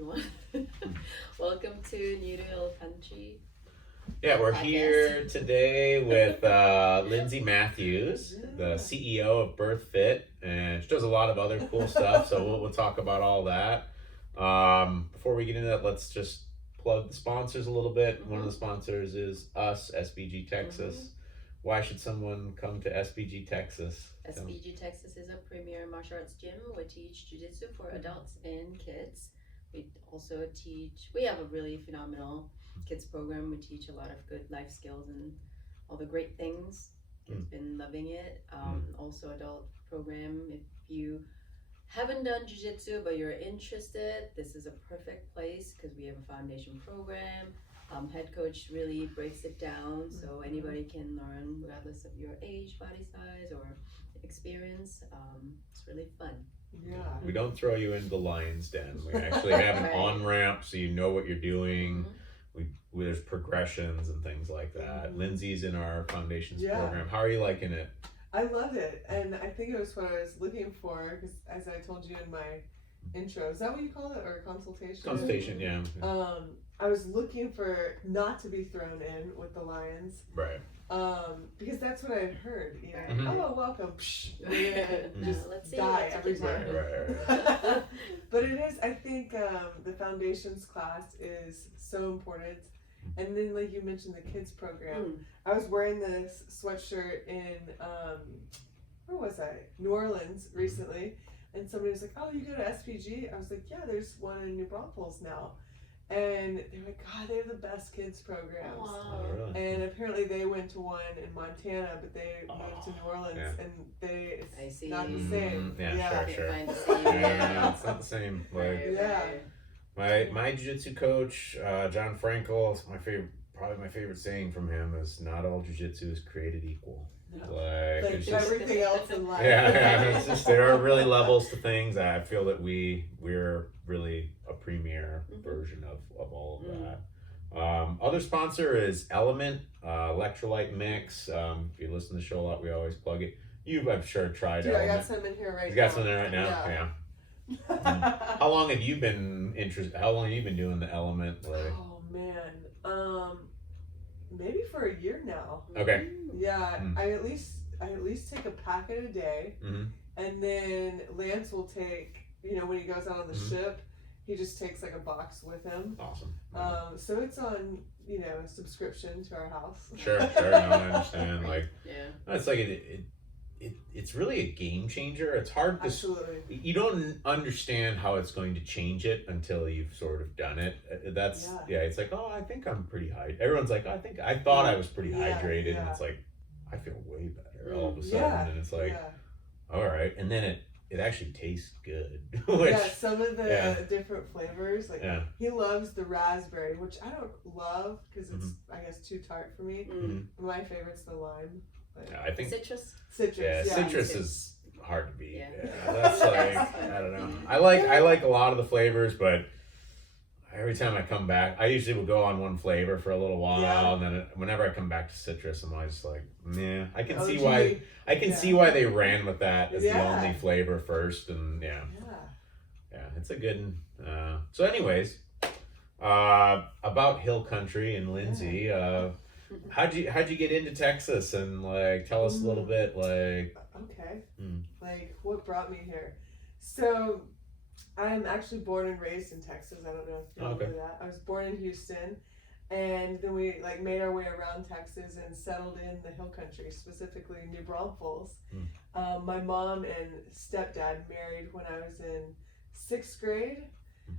everyone. Welcome to New to Hill Country Yeah, we're podcast. here today with Lindsey Matthews, the CEO of Birthfit, and she does a lot of other cool stuff. So we'll talk about all that. Before we get into that, let's just plug the sponsors a little bit. One of the sponsors is us, SBG Texas. Why should someone come to SBG Texas? SBG Texas is a premier martial arts gym. We teach jiu-jitsu for adults and kids. We have a really phenomenal kids program. We teach a lot of good life skills and all the great things. Kids been loving it. Also adult program. If you haven't done jiu-jitsu but you're interested, this is a perfect place because we have a foundation program. Head coach really breaks it down so anybody can learn regardless of your age, body size, or experience. It's really fun. Yeah. We don't throw you into the lion's den. We actually have an Right. on-ramp so you know what you're doing. There's progressions and things like that. Lindsey's in our foundations program. How are you liking it? I love it, and I think it was what I was looking for, because as I told you in my intro, is that what you call it, or consultation? Consultation, yeah. I was looking for not to be thrown in with the lions. Right. Because that's what I had heard. You know, oh, welcome. Psh, just let's see, die let's every get time. Right. But it is, I think the foundations class is so important. And then, like you mentioned, the kids program. I was wearing this sweatshirt in, where was I? New Orleans recently. And somebody was like, oh, you go to SPG? I was like, yeah, there's one in New Braunfels now. And they're like, God, they have the best kids programs. Wow. Oh, really? And apparently they went to one in Montana, but they moved to New Orleans, and it's not the same. Sure. Find the same. Yeah, it's not the same. Like, Yeah. my jiu-jitsu coach, John Frankel, probably my favorite saying from him is, "Not all jiu-jitsu is created equal." No. Like it's just, everything else in life. yeah, it's just there are really levels to things. I feel that we're really a premier version of all of that. Other sponsor is Element electrolyte mix. If you listen to the show a lot, we always plug it. You've, I'm sure, tried Dude, Element. I got some in here right now. You got some there right now? Yeah. How long have you been doing the Element? Like? Oh man, maybe for a year now. Okay. Yeah, I at least take a packet a day, and then Lance will take. You know, when he goes out on the ship, he just takes like a box with him. Awesome. So it's on, subscription to our house. Sure. No, I understand. Like, Yeah. it's like it's really a game changer. It's hard to. Absolutely. You don't understand how it's going to change it until you've sort of done it. It's like, oh, I think I'm pretty high. Everyone's like, I thought I was pretty hydrated, and it's like, I feel way better all of a sudden, and it's like, all right, and then it actually tastes good. Some of the different flavors, like he loves the raspberry, which I don't love because it's I guess too tart for me. My favorite's the lime. I think citrus. Yeah, yeah. citrus is hard to beat. Yeah. That's like, I don't know. I like a lot of the flavors, but every time I come back, I usually will go on one flavor for a little while, and then whenever I come back to citrus, I'm always like, yeah. I can see why they ran with that as the only flavor first, and it's a good. So, anyways, about Hill Country and Lindsey. How'd you get into Texas, and like tell us a little bit, like like what brought me here. So I'm actually born and raised in Texas. I don't know if you know that. I was born in Houston, and then we like made our way around Texas and settled in the Hill Country, specifically New Braunfels. My mom and stepdad married when I was in 6th grade,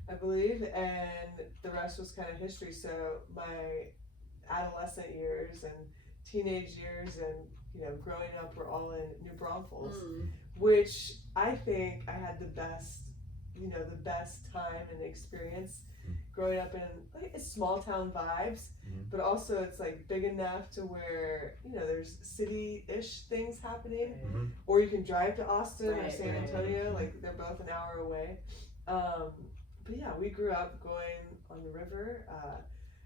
I believe, and the rest was kind of history. So my adolescent years and teenage years and growing up were all in New Braunfels, which I think I had the best time and experience growing up in like small town vibes, but also it's like big enough to where there's city-ish things happening, or you can drive to Austin or San Antonio, like they're both an hour away. But yeah, we grew up going on the river,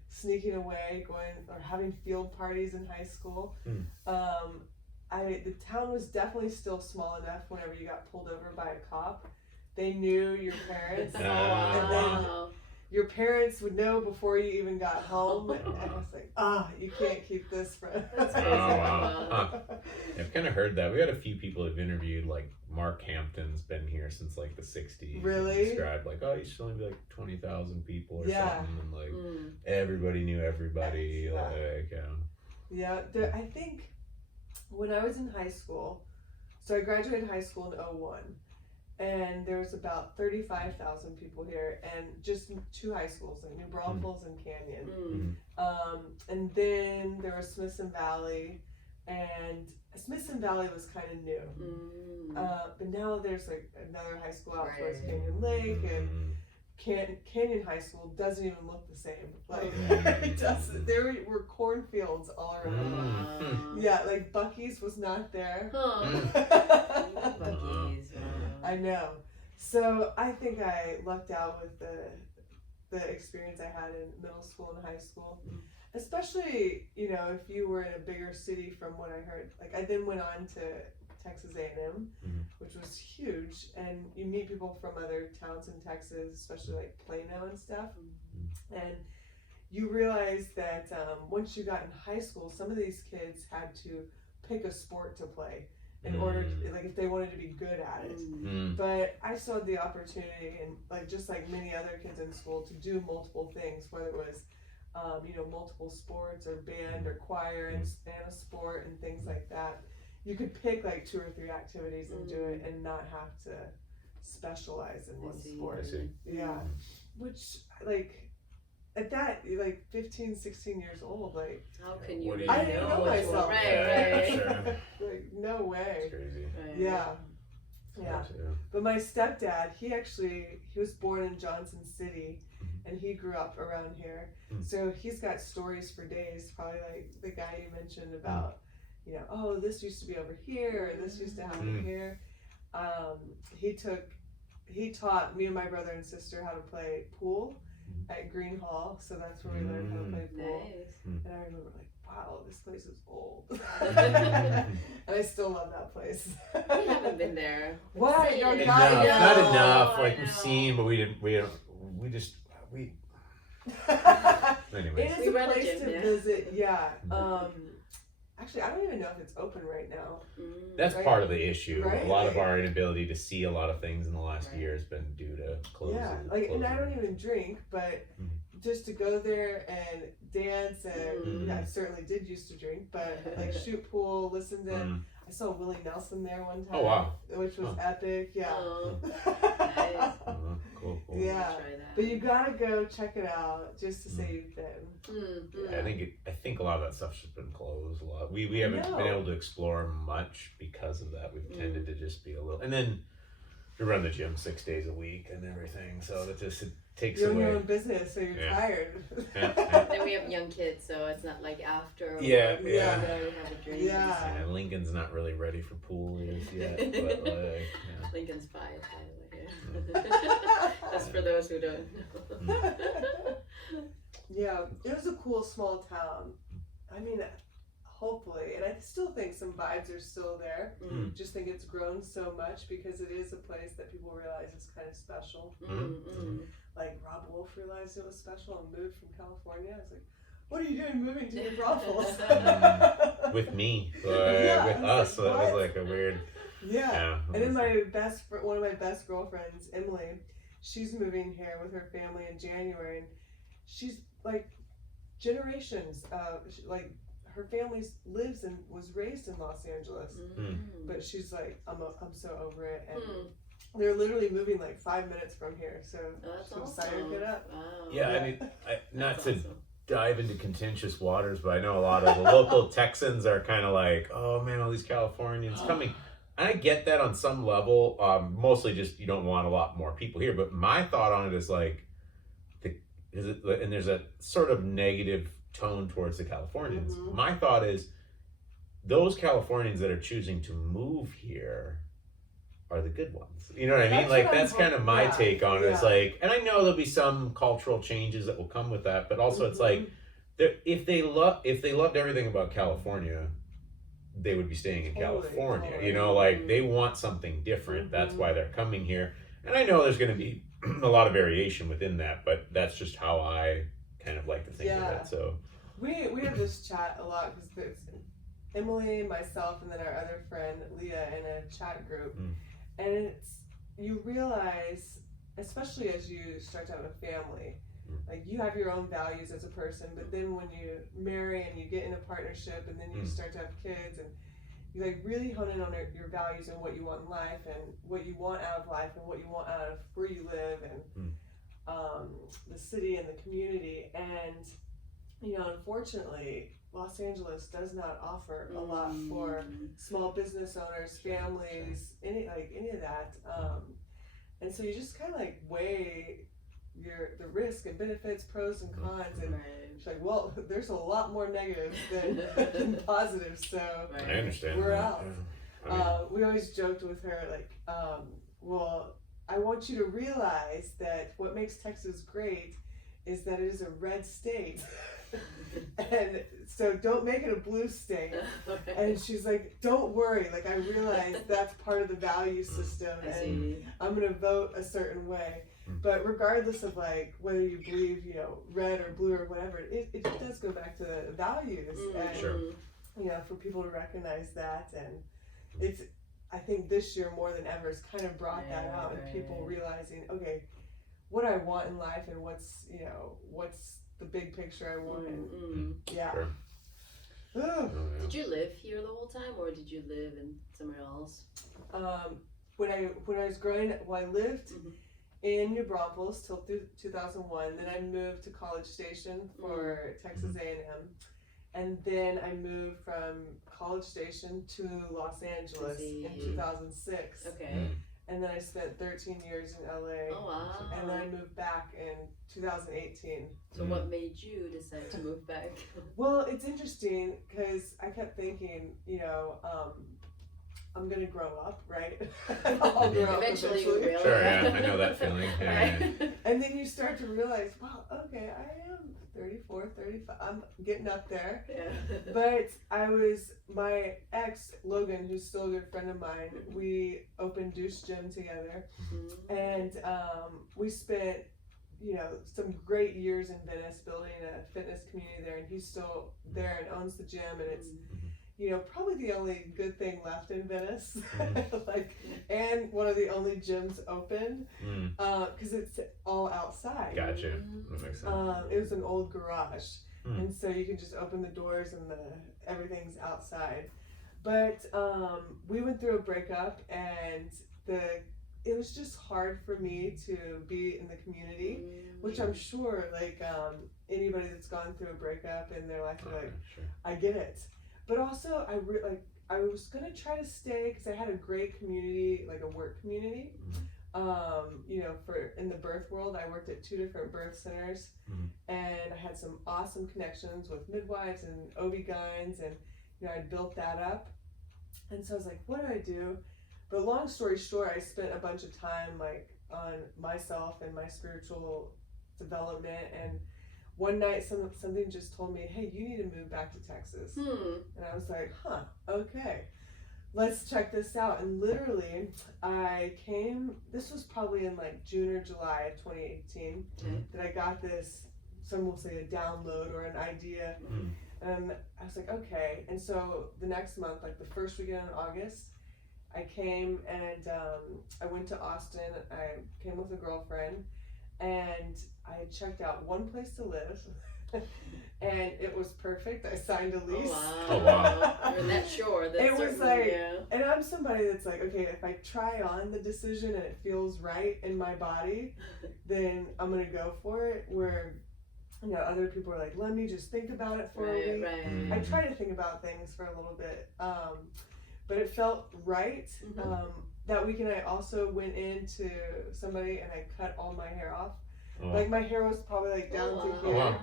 sneaking away, going or having field parties in high school. The town was definitely still small enough whenever you got pulled over by a cop, they knew your parents. And then your parents would know before you even got home. And I was like, you can't keep this from. That's Oh, crazy. wow. Huh. I've kind of heard that. We had a few people who've interviewed, like Mark Hampton's been here since like the 60s. Really? Described like, it used to only be like 20,000 people or Yeah. something. And like everybody knew everybody. Yeah. Like, Yeah, I think when I was in high school, so I graduated high school in 01, and there was about 35,000 people here, and just 2 high schools, like New Braunfels and Canyon. And then there was Smithson Valley, and Smithson Valley was kind of new. But now there's like another high school out towards Canyon Lake, and Canyon High School doesn't even look the same. Like it doesn't. There were cornfields all around. Yeah, like Buc-ee's was not there. Buc-ee's. I know. So I think I lucked out with the experience I had in middle school and high school. Especially, if you were in a bigger city, from what I heard. Like I then went on to Texas A&M, which was huge, and you meet people from other towns in Texas, especially like Plano and stuff, and you realize that once you got in high school, some of these kids had to pick a sport to play in order to, like, if they wanted to be good at it. But I saw the opportunity, and like just like many other kids in school, to do multiple things, whether it was multiple sports or band or choir and a sport and things like that. You could pick like 2 or 3 activities and do it, and not have to specialize in one sport. I see. Yeah, which like at that, like 15, 16 years old, like how can you? What do you I didn't know myself. Right. Sure. like no way. It's crazy. Right. Yeah. Yeah. Gotcha. But my stepdad, he was born in Johnson City, and he grew up around here. So he's got stories for days, probably like the guy you mentioned about, this used to be over here, or this used to happen here. He taught me and my brother and sister how to play pool at Green Hall, so that's where we learned how to play pool. Nice. And I remember like, wow, this place is old. And I still love that place. We haven't been there. What? Seen You're it. not Enough, enough. not enough. I Like we've know. seen, but we anyways. It is We a run a place gym, to yeah. visit, yeah. Actually, I don't even know if it's open right now. That's Right? part of the issue. Right? A lot of our inability to see a lot of things in the last Right. year has been due to closing. Yeah, like, and I don't even drink, but just to go there and dance, and I certainly did used to drink, but like shoot pool, listen to. I saw Willie Nelson there one time. Oh wow! Which was epic. Yeah. Oh, nice. Cool. Yeah. Try that. But you gotta go check it out just to say you've been. Yeah, I think a lot of that stuff's just been closed. A lot. We haven't been able to explore much because of that. We've tended to just be a little, and then we run the gym 6 days a week and everything, so it takes You're in away. your own business, so you're tired. Then we have young kids, so it's not like after. Yeah, we yeah. go have a drink. Yeah. Yeah, Lincoln's not really ready for pool yet, but like, Lincoln's 5, by the way. That's for those who don't know. Yeah, it was a cool small town. I mean, hopefully, and I still think some vibes are still there. Just think it's grown so much because it is a place that people realize is kind of special. Like Rob Wolf realized it was special and moved from California. I was like, "What are you doing moving to New Braunfels?" with me, with I was us, so like, that was what? like a weird. Yeah. And then one of my best girlfriends, Emily, she's moving here with her family in January, and she's like generations like her family lives and was raised in Los Angeles, but she's like, I'm so over it, and they're literally moving like 5 minutes from here, so That's she's excited to get up. Wow. Yeah, I mean, not That's to awesome. dive into contentious waters, but I know a lot of the local Texans are kind of like, oh man, all these Californians coming. And I get that on some level, mostly just you don't want a lot more people here. But my thought on it is like, and there's a sort of negative tone towards the Californians. My thought is, those Californians that are choosing to move here are the good ones. You know what I mean? That's Like, what I'm that's kind of my take on it. It's yeah. like, and I know there'll be some cultural changes that will come with that, but also it's like, if they loved everything about California, they would be staying in California. Totally. You know, like they want something different. That's why they're coming here. And I know there's going to be a lot of variation within that, but that's just how I kind of like to think of Yeah. it. So We have this chat a lot because there's Emily, myself, and then our other friend Leah in a chat group, and it's, you realize, especially as you start to have a family, like you have your own values as a person, but then when you marry and you get in a partnership and then you start to have kids, and you like really hone in on your values and what you want in life and what you want out of life and what you want out of where you live and the city and the community. And you know, unfortunately, Los Angeles does not offer a lot for small business owners, families, any of that. And so you just kind of like weigh the risk and benefits, pros and cons, and it's like, well, there's a lot more negatives than positives. So I understand. we're out. Yeah. I mean, We always joked with her like, well, I want you to realize that what makes Texas great is that it is a red state. And so don't make it a blue state. And she's like, don't worry, like I realize that's part of the value system and I'm gonna vote a certain way. But regardless of like whether you believe, you know, red or blue or whatever, it does go back to the values and Sure. you know, for people to recognize that. And it's, I think this year more than ever has kind of brought that out and people realizing, okay, what I want in life and what's, you know, what's the big picture I want. And yeah. Sure. Ugh. Did you live here the whole time, or did you live in somewhere else? When I was growing up, well, I lived in New Braunfels till 2001. Then I moved to College Station for Texas A&M, and then I moved from College Station to Los Angeles in 2006. Okay. And then I spent 13 years in LA. Oh wow. And then I moved back in 2018. So what made you decide to move back? Well, it's interesting because I kept thinking, you know, I'm gonna grow up, right? I'll grow up Eventually you will. Sure, yeah, I know that feeling. Yeah. And then you start to realize, wow, okay, I am 34, 35, I'm getting up there. Yeah. But my ex, Logan, who's still a good friend of mine, we opened Deuce Gym together. And we spent, you know, some great years in Venice building a fitness community there, and he's still there and owns the gym, and it's, you know, probably the only good thing left in Venice. And one of the only gyms open, because it's all outside. Gotcha. That makes sense. It was an old garage, and so you can just open the doors and everything's outside. But we went through a breakup, and it was just hard for me to be in the community, which I'm sure like anybody that's gone through a breakup in their life, like, sure. I get it. But also I was gonna try to stay because I had a great community, like a work community. You know, in the birth world, I worked at 2 different birth centers, and I had some awesome connections with midwives and OB-GYNs, and you know, I built that up. And so I was like, what do I do? But long story short, I spent a bunch of time like on myself and my spiritual development, and one night something just told me, hey, you need to move back to Texas. And I was like, huh, okay, let's check this out. And literally I came, this was probably in like June or July of 2018 that I got this, some will say a download or an idea. And I was like, okay. And so the next month, like the first weekend in August, I came and I went to Austin. I came with a girlfriend, and I had checked out one place to live, and it was perfect. I signed a lease. Oh wow. You're that sure. That's It was like, yeah. and I'm somebody that's like, okay, if I try on the decision and it feels right in my body, then I'm gonna go for it. Where, you know, other people are like, let me just think about it for a week. Right. I try to think about things for a little bit, but it felt right. That weekend I also went into somebody and I cut all my hair off. Like my hair was probably like down to here.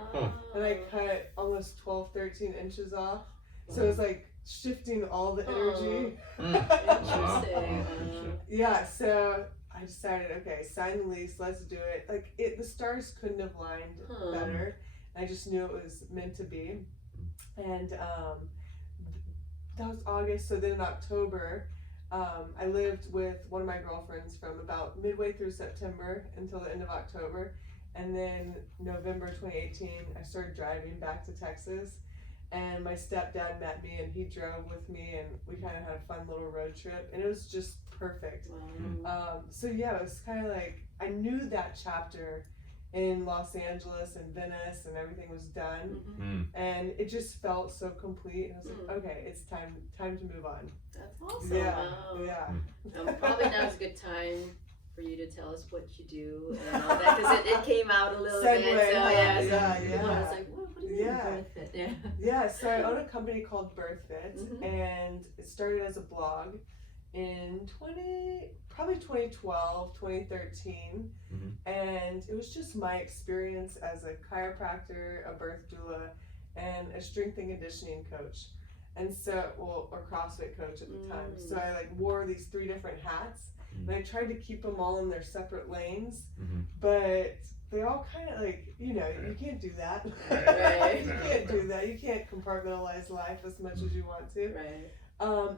And I cut almost 12, 13 inches off. So it was like shifting all the energy. Interesting. Yeah, so I decided, okay, sign the lease, let's do it. Like the stars couldn't have lined better. I just knew it was meant to be. And that was August. So then in October, I lived with one of my girlfriends from about midway through September until the end of October. And then November 2018, I started driving back to Texas. And my stepdad met me and he drove with me and we kind of had a fun little road trip. And it was just perfect. So yeah, it was kind of like, I knew that chapter in Los Angeles and Venice and everything was done. And it just felt so complete. And I was like, okay, it's time to move on. That's awesome. Yeah. Probably now's a good time for you to tell us what you do and all that, because it came out a little bit. So yeah. I was like, what do you mean Birthfit? Yeah, so I own a company called Birthfit, and it started as a blog in 2012, 2013, and it was just my experience as a chiropractor, a birth doula, and a strength and conditioning coach. And so, or CrossFit coach at the time. So I like wore these 3 different hats. And I tried to keep them all in their separate lanes, but they all kind of like, you can't do that. You can't do that. You can't compartmentalize life as much as you want to.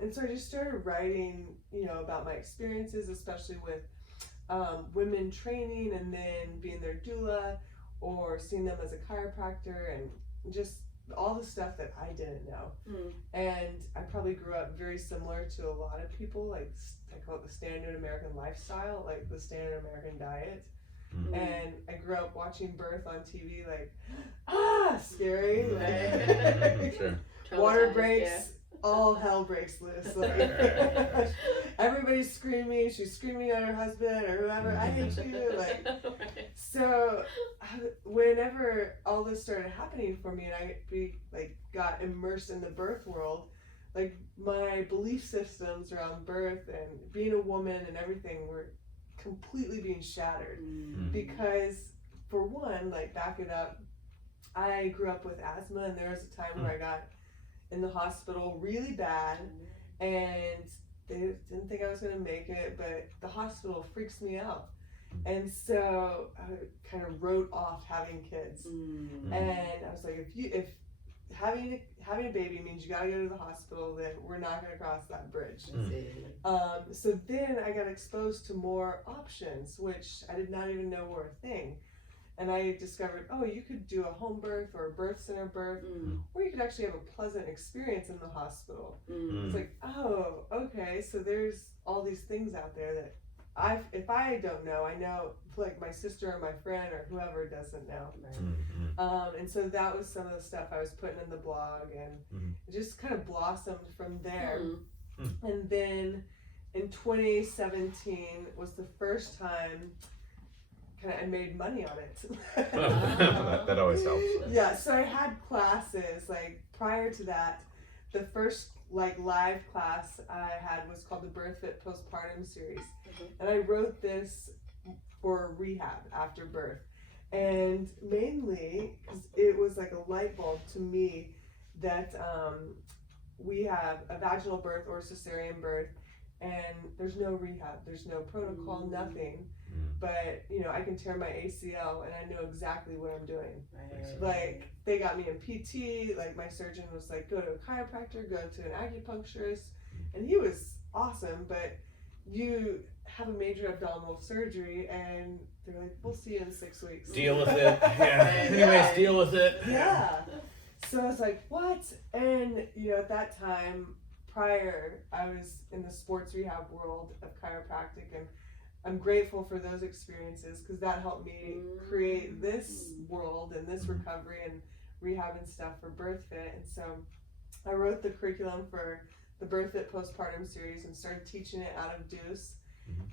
And so I just started writing, about my experiences, especially with women training and then being their doula or seeing them as a chiropractor and just all the stuff that I didn't know. And I probably grew up very similar to a lot of people, like I call it the standard American lifestyle, like the standard American diet. And I grew up watching birth on TV, like, scary, like, water breaks, all hell breaks loose. Like, everybody's screaming, she's screaming at her husband or whoever, I hate you, like, so whenever all this started happening for me and I got immersed in the birth world, like my belief systems around birth and being a woman and everything were completely being shattered. Because for one, like back it up, I grew up with asthma and there was a time where I got in the hospital really bad and they didn't think I was going to make it, but the hospital freaks me out. And so I kind of wrote off having kids. And I was like, if having a baby means you gotta go to the hospital, then we're not gonna cross that bridge. So then I got exposed to more options, which I did not even know were a thing. And I discovered, you could do a home birth or a birth center birth, or you could actually have a pleasant experience in the hospital. It's like, okay, so there's all these things out there that if I don't know, I know like my sister or my friend or whoever doesn't know. And so that was some of the stuff I was putting in the blog, and it just kind of blossomed from there. And then in 2017 was the first time I made money on it. that always helps. Yeah, so I had classes like prior to that. The first live class I had was called the Birthfit Postpartum Series, and I wrote this for rehab after birth, and mainly because it was like a light bulb to me that we have a vaginal birth or cesarean birth, and there's no rehab, there's no protocol, nothing. But I can tear my ACL and I know exactly what I'm doing. Like they got me in PT, like my surgeon was like, go to a chiropractor, go to an acupuncturist, and he was awesome, but you have a major abdominal surgery and they're like, we'll see you in 6 weeks. Deal with it. Anyways, deal with it. So I was like, what? And at that time prior, I was in the sports rehab world of chiropractic, and I'm grateful for those experiences because that helped me create this world and this recovery and rehab and stuff for Birthfit. And so I wrote the curriculum for the Birthfit Postpartum Series and started teaching it out of Deuce.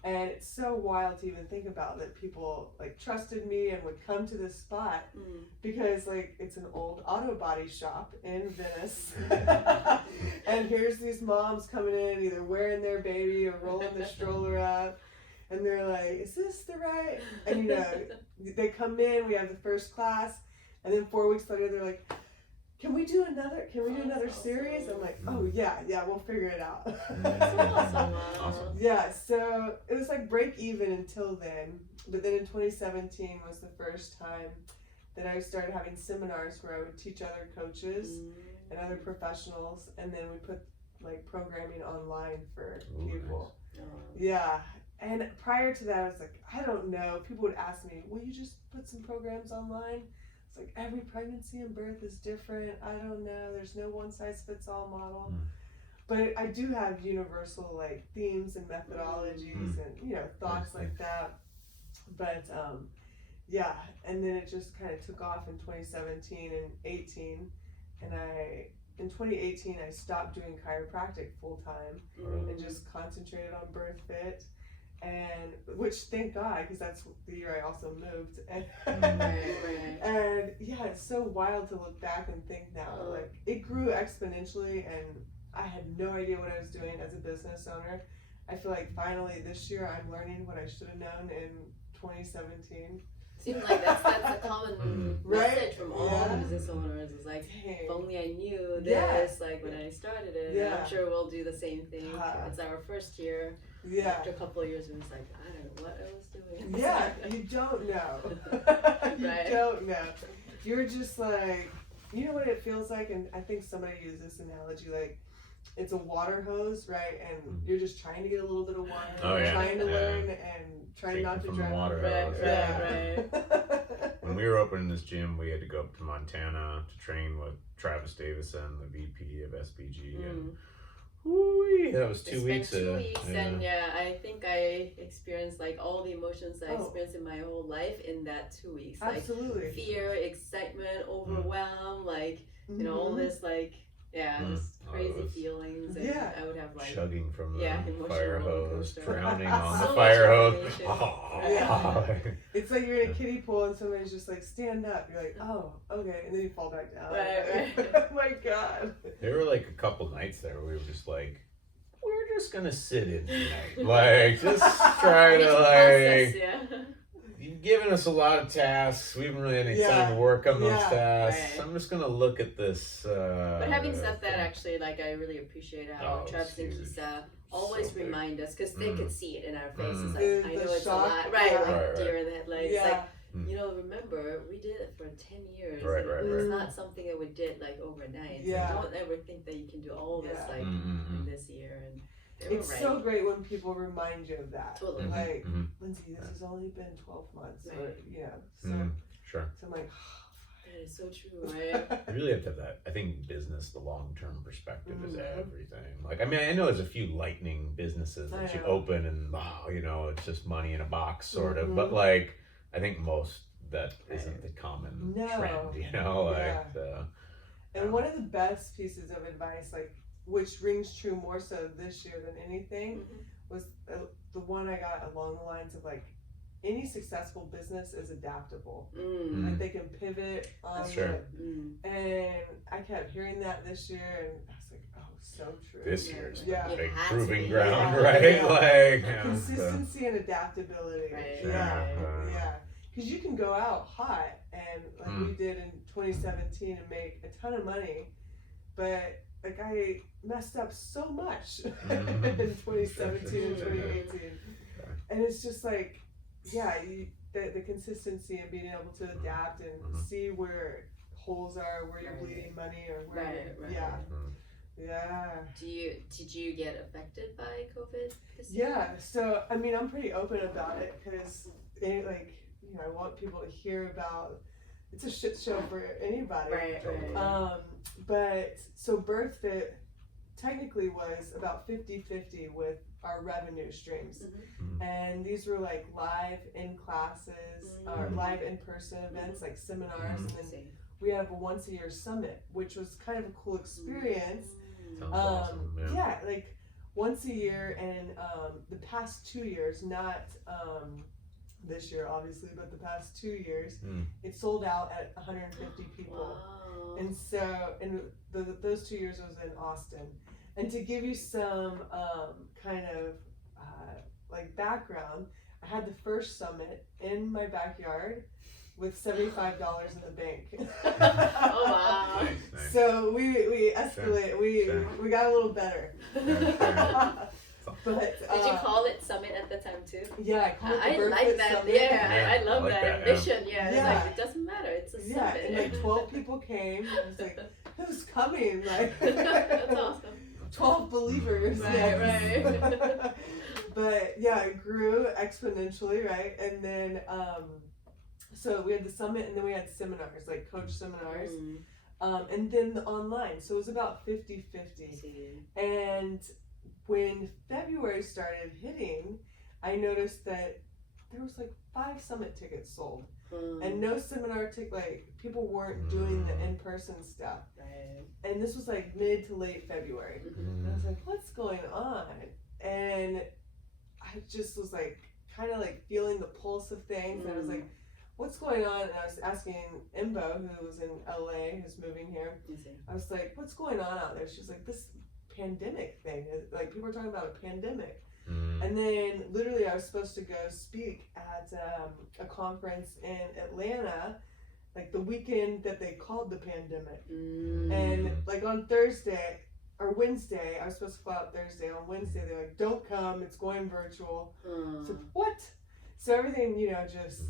And it's so wild to even think about that people like trusted me and would come to this spot because like it's an old auto body shop in Venice. And here's these moms coming in either wearing their baby or rolling the stroller up. And they're like, is this the right? And they come in, we have the first class, and then 4 weeks later they're like, can we do another series? I'm like, yeah, we'll figure it out. Awesome. Yeah, so it was like break even until then. But then in 2017 was the first time that I started having seminars where I would teach other coaches and other professionals, and then we put like programming online for Ooh, people. Oh. Yeah. And prior to that, I was like, I don't know. People would ask me, will you just put some programs online? It's like every pregnancy and birth is different. I don't know. There's no one size fits all model. But I do have universal like themes and methodologies and, you know, thoughts like that. But yeah, and then it just kind of took off in 2017 and 18. And in 2018, I stopped doing chiropractic full time and just concentrated on Birthfit. And which, thank God, because that's the year I also moved. And, and yeah, it's so wild to look back and think now. Like, it grew exponentially, and I had no idea what I was doing as a business owner. I feel like finally this year I'm learning what I should have known in 2017. Seems like that's a common message from all business owners. It's like, if only I knew this, like when I started it. I'm sure we'll do the same thing. It's our first year. After a couple of years, it was like, I don't know what I was doing. You don't know. You don't know. You're just like, you know what it feels like? And I think somebody used this analogy, like, it's a water hose, right? And you're just trying to get a little bit of water, trying to learn, and trying not to drown. The water hose. When we were opening this gym, we had to go up to Montana to train with Travis Davison, the VP of SBG, and that was 2 weeks. 2 weeks, and I think I experienced like all the emotions I experienced in my whole life in that 2 weeks. Absolutely. Like fear, excitement, overwhelm, like you know, all this like just crazy feelings. And I would have like chugging from the emotional fire hose, rollercoaster. drowning on So the fire hose. much It's like you're in a kiddie pool and somebody's just like, stand up. You're like, oh, okay, and then you fall back down. Oh my God. There were like a couple nights there where we were just like, we're just gonna sit in tonight. Like, just try to like. You've given us a lot of tasks. We haven't really had any time to work on those tasks. I'm just gonna look at this. But having said that, actually, like I really appreciate how Travis and Kisa always remind us, because they could see it in our faces. Like, I know it's a lot, like deer in the headlights. Like, you know, remember we did it for 10 years. It's not something that we did like overnight. So don't ever think that you can do all this like in this year. And it's so great when people remind you of that. Totally. Like, Lindsey, this has only been 12 months. Or, you know, so, so I'm like, that is so true, right? You really have to have that. I think business, the long-term perspective is everything. Like, I mean, I know there's a few lightning businesses that you open and, you know, it's just money in a box sort of. But, like, I think most that isn't the common trend, you know? Like, and one of the best pieces of advice, like, which rings true more so this year than anything, was the one I got along the lines of like, any successful business is adaptable. Like they can pivot on it. And I kept hearing that this year, and I was like, oh, so true. This year's a big proving ground, right? Like consistency and adaptability. Because you can go out hot, and like we did in 2017 and make a ton of money, but like I messed up so much in 2017 and 2018, and it's just like, the consistency and being able to adapt and see where holes are, where you're bleeding money, or where Did you get affected by COVID this year? Yeah, so I mean, I'm pretty open about it because like, you know, I want people to hear about. It's a shit show for anybody. But so Birthfit technically was about 50-50 with our revenue streams. And these were like live in classes, or live in person events, like seminars. And then we have a once a year summit, which was kind of a cool experience. Like once a year, and the past 2 years, not this year obviously, but the past 2 years, it sold out at 150 people. Wow. And so, and those 2 years was in Austin. And to give you some kind of like background, I had the first summit in my backyard with $75 in the bank. Oh wow! Nice. So we escalated. We got a little better. But did you call it summit at the time too? Yeah, I called it the I like that. Summit. I love like that ambition. It's like it doesn't matter. It's a summit. Yeah, and like 12 people came. I was like, who's coming? Like, that's awesome. 12 believers. Right. But yeah, it grew exponentially, right? And then, so we had the summit, and then we had seminars, like coach seminars, and then the online. So it was about 50-50. And when February started hitting, I noticed that there was like 5 summit tickets sold. And no seminar like people weren't doing the in-person stuff. Right. And this was like mid to late February. And I was like, what's going on? And I just was like, kind of like feeling the pulse of things. And I was like, what's going on? And I was asking Imbo, who was in LA, who's moving here. I was like, what's going on out there? She was like, this pandemic thing. Like, people are talking about a pandemic. And then literally I was supposed to go speak at a conference in Atlanta, like the weekend that they called the pandemic. And like on Thursday or Wednesday, I was supposed to fly out Thursday. On Wednesday, they're like, don't come, it's going virtual. So what? So everything, just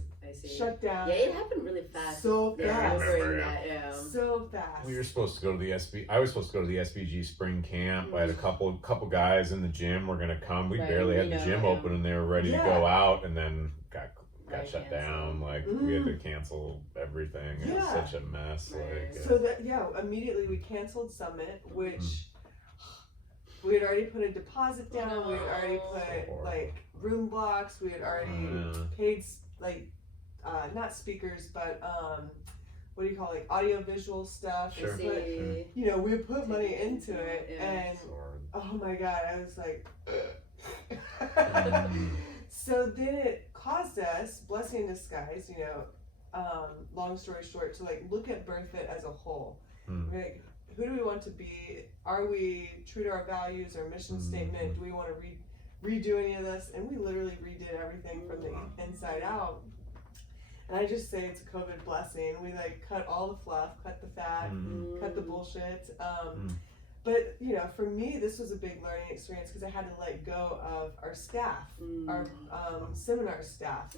shut down. Yeah, it happened really fast. So Yeah, I fast. remember, Yeah. So fast. We were supposed to go to the I was supposed to go to the SBG spring camp. I had a couple guys in the gym were gonna come. We barely had the gym open, and they were ready to go out, and then got shut down. Like we had to cancel everything. It was such a mess. So that immediately we canceled Summit, which we had already put a deposit down. We had already put like room blocks. We had already paid like not speakers, but what do you call it, like audio visual stuff. Sure. We put money into it, and oh my god, I was like so then it caused us, blessing in disguise, long story short, to like look at Birthfit as a whole. Like, who do we want to be? Are we true to our values, our mission statement? Do we want to redo any of this? And we literally redid everything from the inside out. And I just say it's a COVID blessing. We like cut all the fluff, cut the fat, cut the bullshit. But for me, this was a big learning experience because I had to let go of our staff, our seminar staff.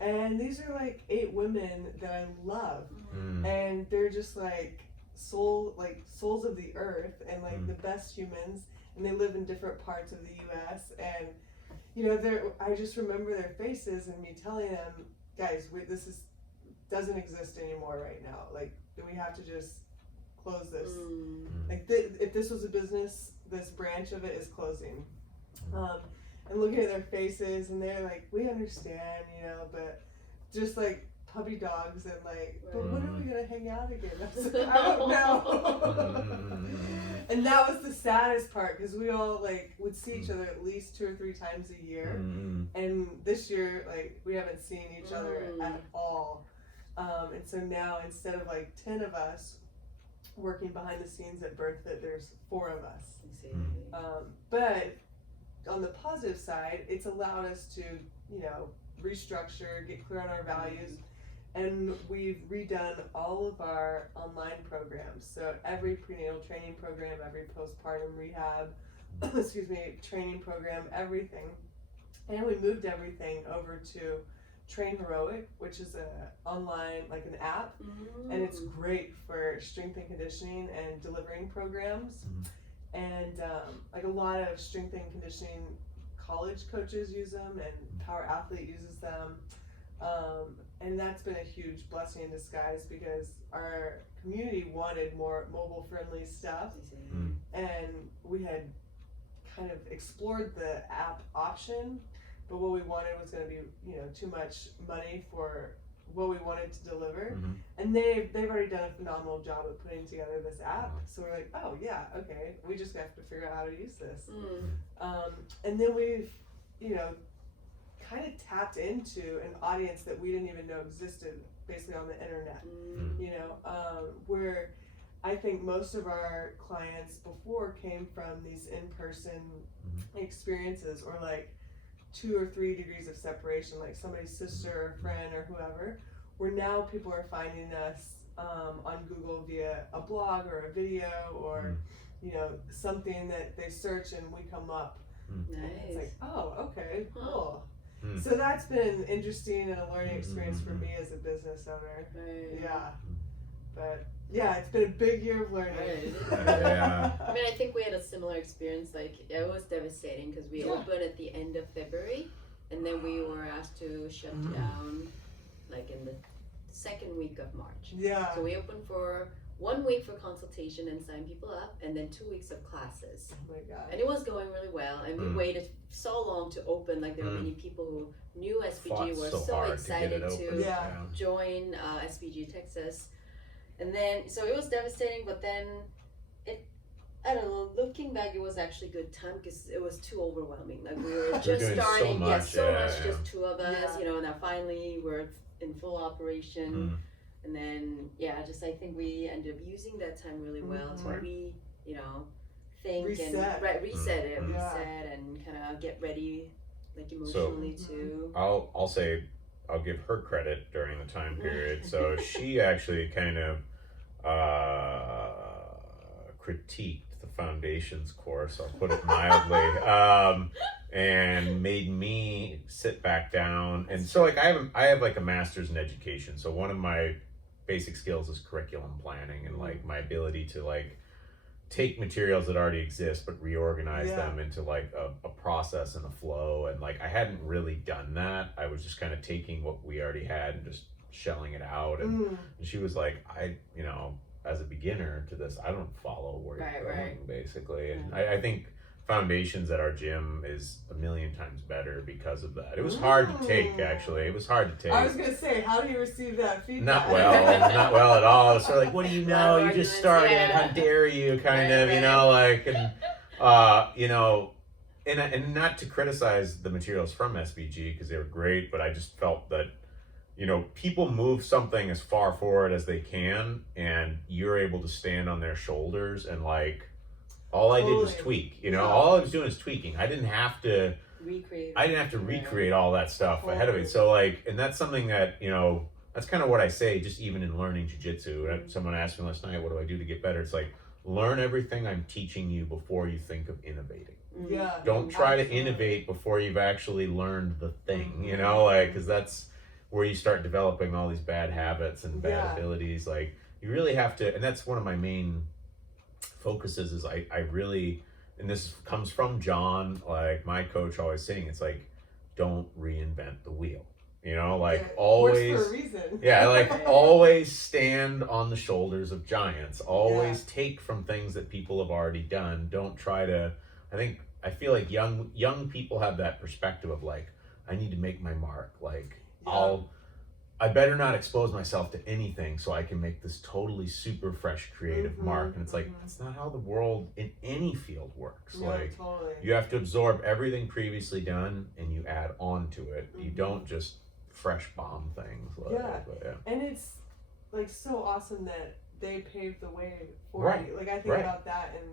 And these are like 8 women that I love, and they're just like souls of the earth, and like the best humans, and they live in different parts of the U.S. And I just remember their faces and me telling them, guys, this doesn't exist anymore right now. Like, we have to just close this. Like, if this was a business, this branch of it is closing. And looking at their faces, and they're like, we understand, but just like puppy dogs, and like, but when are we gonna hang out again? I was like, I don't know. And that was the saddest part, because we all like would see each other at least 2 or 3 times a year, and this year like we haven't seen each other at all. And so now, instead of like 10 of us working behind the scenes at Birthfit, there's 4 of us. But on the positive side, it's allowed us to restructure, get clear on our values. And we've redone all of our online programs. So every prenatal training program, every postpartum rehab, training program, everything. And we moved everything over to Train Heroic, which is online, like an app. And it's great for strength and conditioning and delivering programs. And like a lot of strength and conditioning college coaches use them, and Power Athlete uses them. And that's been a huge blessing in disguise, because our community wanted more mobile friendly stuff, and we had kind of explored the app option, but what we wanted was going to be too much money for what we wanted to deliver. And they've already done a phenomenal job of putting together this app, so we're like, oh yeah, okay, we just have to figure out how to use this. And then we've kind of tapped into an audience that we didn't even know existed, basically on the internet. Where I think most of our clients before came from these in-person experiences, or like 2 or 3 degrees of separation, like somebody's sister or friend or whoever, where now people are finding us on Google via a blog or a video, or something that they search and we come up. Nice. It's like, oh, okay, cool. So that's been interesting and a learning experience for me as a business owner. Yeah. But yeah, it's been a big year of learning. Right. Yeah. I mean, I think we had a similar experience. Like, it was devastating because we opened at the end of February, and then we were asked to shut down, like, in the second week of March. Yeah. So we opened for 1 week for consultation and sign people up, and then 2 weeks of classes. Oh my god. And it was going really well, and we waited so long to open. Like, there were many people who knew SBG, were so hard excited to Yeah. join SBG Texas. And then, so it was devastating, but then I don't know, looking back, it was actually good time because it was too overwhelming. Like, we were just doing so starting, much, just two of us, Yeah. and now finally we're in full operation. And then, I think we ended up using that time really well to think Reset. and reset it, Yeah. and kind of get ready, like, emotionally too. I'll say I'll give her credit during the time period. So she actually kind of critiqued the foundations course, I'll put it mildly, and made me sit back down. And so, like, I have like a master's in education, so one of my basic skills is curriculum planning, and like my ability to like take materials that already exist but reorganize them into like a process and a flow. And like I hadn't really done that. I was just kind of taking what we already had and just shelling it out. And she was like, as a beginner to this, I don't follow where you're going, basically. And I think foundations at our gym is a million times better because of that. It was hard to take, actually. It was hard to take. I was gonna say, how do you receive that feedback? Not well at all. It's sort of like, what do you know? You just started. How dare you? Kind of, and not to criticize the materials from SBG because they were great, but I just felt that, people move something as far forward as they can, and you're able to stand on their shoulders, and like, all I did was tweak, all I was doing is tweaking. I didn't have to recreate all that stuff ahead of it. So like, and that's something that, that's kind of what I say, just even in learning jiu-jitsu. Someone asked me last night, what do I do to get better? It's like, learn everything I'm teaching you before you think of innovating. Yeah. Don't try to innovate before you've actually learned the thing, because that's where you start developing all these bad habits and bad abilities. Like, you really have to, and that's one of my main focuses is I really, and this comes from John, like my coach always saying, it's like, don't reinvent the wheel, always, works for a reason. like always stand on the shoulders of giants, always take from things that people have already done. Don't try to, I feel like young people have that perspective of like, I need to make my mark, like I better not expose myself to anything so I can make this totally super fresh creative mark. And it's like, that's not how the world in any field works. Totally. You have to absorb everything previously done and you add on to it. You don't just fresh bomb things. And it's like so awesome that they paved the way for you. Like, I think about that in,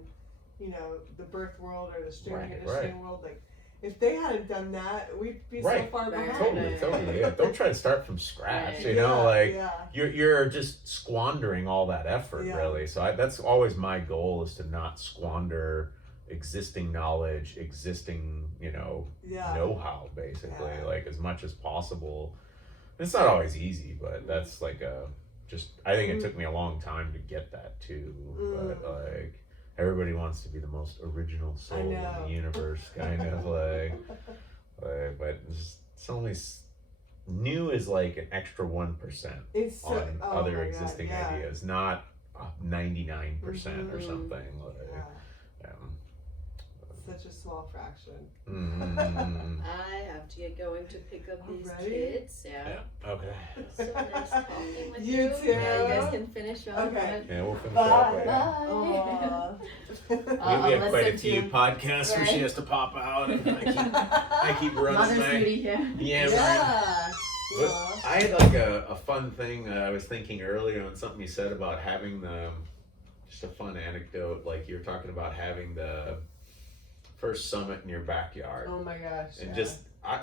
the birth world or the strength and conditioning world. Like, if they hadn't done that, we'd be so far behind. Totally. Yeah. Don't try to start from scratch. You're just squandering all that effort, really. So that's always my goal, is to not squander existing knowledge, existing, know-how, basically, like as much as possible. It's not always easy, but that's like I think it took me a long time to get that too. But like, everybody wants to be the most original soul in the universe, kind of but it's only new is like an extra 1% on other existing ideas, not 99% or something. Such a small fraction. I have to get going to pick up these kids. Okay. So nice talking with You too. Yeah, you guys can finish up. Okay. Yeah, we'll finish Bye. up. We have quite a few podcasts where she has to pop out, and I keep running Mother's back. duty here. But I had like a fun thing I was thinking earlier on something you said about having just a fun anecdote, like you're talking about having the first summit in your backyard. Oh my gosh. And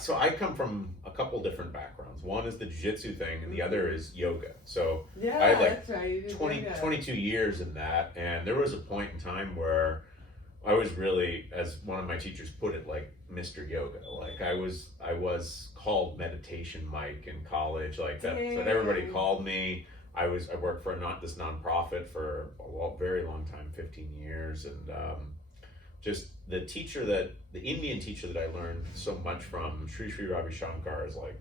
so I come from a couple different backgrounds. One is the jiu-jitsu thing, and the other is yoga. So I had like that's right. 22 years in that, and there was a point in time where I was really, as one of my teachers put it, like Mr. Yoga. Like I was called Meditation Mike in college. Like that's what everybody called me. I worked for this nonprofit for a very long time, 15 years, and just the Indian teacher that I learned so much from, Sri Ravi Shankar, is like,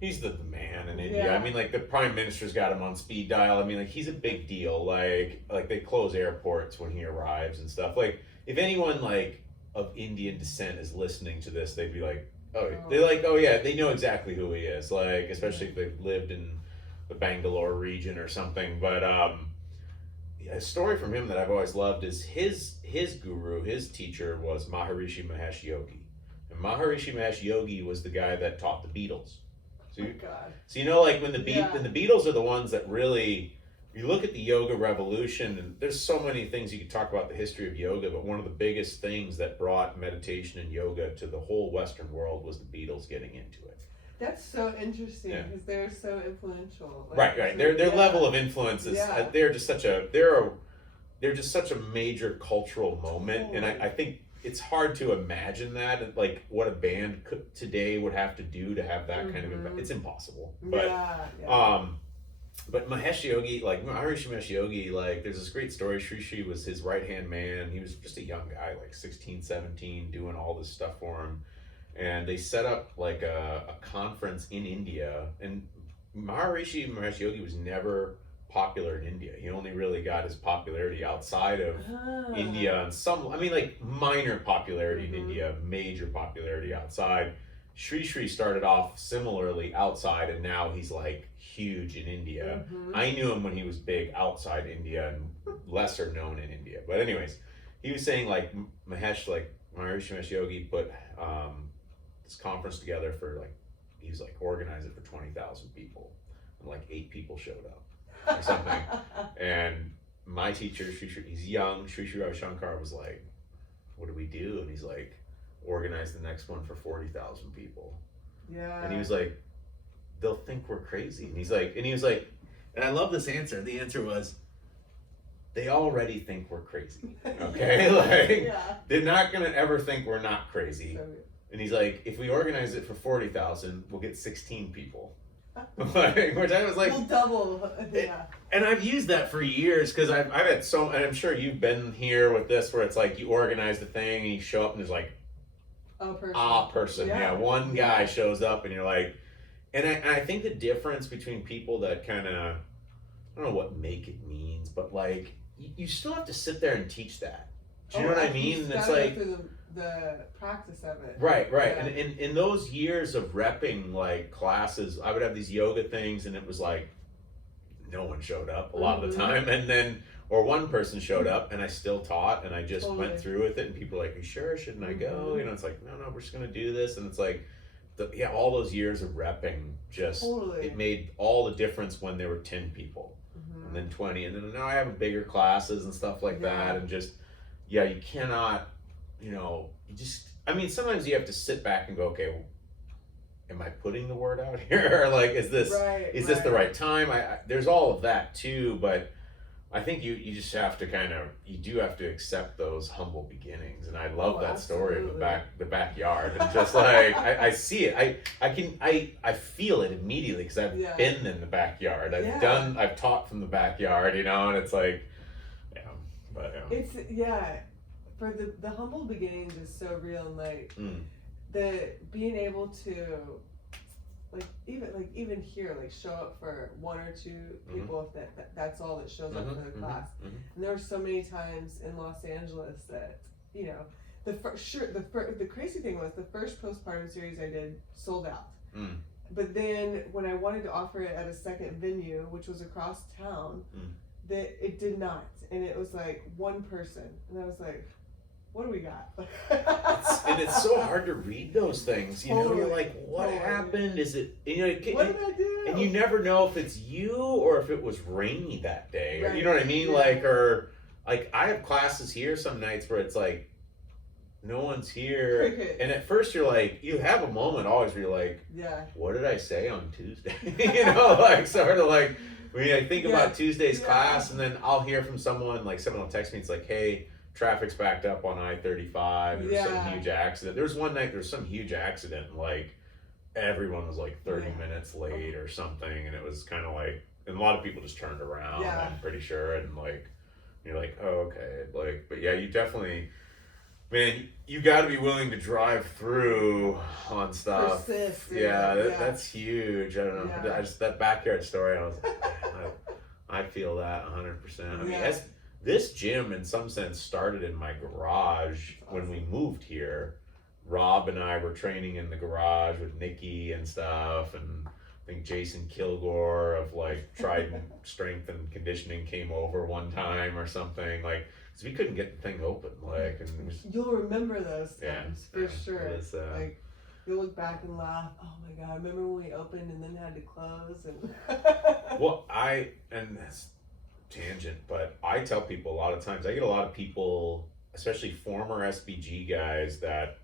he's the man in India. Yeah. I mean, like, the prime minister's got him on speed dial. I mean, like, he's a big deal. Like they close airports when he arrives and stuff. Like, if anyone like of Indian descent is listening to this, they'd be like, oh yeah, they know exactly who he is. Like, especially if they've lived in the Bangalore region or something. But a story from him that I've always loved is his guru, his teacher was Maharishi Mahesh Yogi, and Maharishi Mahesh Yogi was the guy that taught the Beatles. So, so you know, like when the Beatles are the ones that really, you look at the yoga revolution, and there's so many things you could talk about the history of yoga, but one of the biggest things that brought meditation and yoga to the whole Western world was the Beatles getting into it. That's so interesting because they're so influential. Like, right. Their level of influence is they're just such a major cultural moment, and I think it's hard to imagine that, like, what a band today would have to do to have that kind of impact. It's impossible. But but Mahesh Yogi, like Maharishi Mahesh Yogi, like, there's this great story. Sri was his right hand man. He was just a young guy, like 16, 17, doing all this stuff for him. And they set up like a conference in India, and Maharishi Mahesh Yogi was never popular in India. He only really got his popularity outside of India, and like minor popularity in India, major popularity outside. Sri started off similarly outside, and now he's like huge in India. I knew him when he was big outside India and lesser known in India. But anyways, he was saying like Maharishi Mahesh Yogi put this conference together for like, he was like, organized it for 20,000 people, and like 8 people showed up or something. And my teacher, he's young, Sri Ravi Shankar, was like, what do we do? And he's like, organize the next one for 40,000 people. Yeah. And he was like, they'll think we're crazy. And he was like, and I love this answer. The answer was, they already think we're crazy. Okay? Like, they're not gonna ever think we're not crazy. And he's like, if we organize it for 40,000, we'll get 16 people. Like, which I was like, we'll double. And I've used that for years, because I've had and I'm sure you've been here with this, where it's like you organize the thing and you show up and there's like a person. One guy shows up and you're like, and I think the difference between people that kind of, I don't know what make it means, but like you still have to sit there and teach that. Do you know what I mean? And it's like the practice of it. Right. And in those years of repping like classes, I would have these yoga things, and it was like no one showed up a lot of the time, and then or one person showed up, and I still taught, and I just went through with it, and people were like, "Are you sure? Shouldn't I go?" You know, it's like, no, we're just gonna do this, and it's like, all those years of repping just it made all the difference when there were 10 people, and then 20, and then now I have bigger classes and stuff like that, and just you cannot. Sometimes you have to sit back and go, okay, am I putting the word out here? Or like, is this the right time? There's all of that too, but I think you just have to you do have to accept those humble beginnings. And I love that story of the backyard. And just like, I see it. I feel it immediately, because I've been in the backyard. I've taught from the backyard, and it's like, It's, for the humble beginnings is so real, and like the being able to even here, like, show up for 1 or 2 people, if that's all that shows up for the class. And there were so many times in Los Angeles that the crazy thing was the first postpartum series I did sold out. But then when I wanted to offer it at a second venue, which was across town, that it did not, and it was like one person, and I was like, what do we got? It's so hard to read those things. You're like, what happened? Is it? What did I do? And you never know if it's you or if it was rainy that day. Or, you know what I mean? Like I have classes here some nights where it's like, no one's here. Cricket. And at first you're like, you have a moment always where you're like, what did I say on Tuesday? Like sort of like, when I think about Tuesday's class, and then I'll hear from someone will text me, it's like, hey, traffic's backed up on I-35, there's some huge accident. There was one night, there was some huge accident, and like everyone was like 30 minutes late or something, and it was kind of like, and a lot of people just turned around, I'm pretty sure, and like, you're like, oh, okay, like, but yeah, you definitely, man, you got to be willing to drive through on stuff. Persist, that's huge. I don't know. I just, that backyard story, I was, I feel that 100%. I mean, this gym in some sense started in my garage when we moved here. Rob and I were training in the garage with Nikki and stuff, and I think Jason Kilgore of like Trident Strength and Conditioning came over one time or something, like, because we couldn't get the thing open, like, and it was, you'll remember those times for sure. It was, like, you look back and laugh. Oh my god! I remember when we opened and then had to close and. Well, and that's tangent, but I tell people a lot of times, I get a lot of people, especially former SBG guys that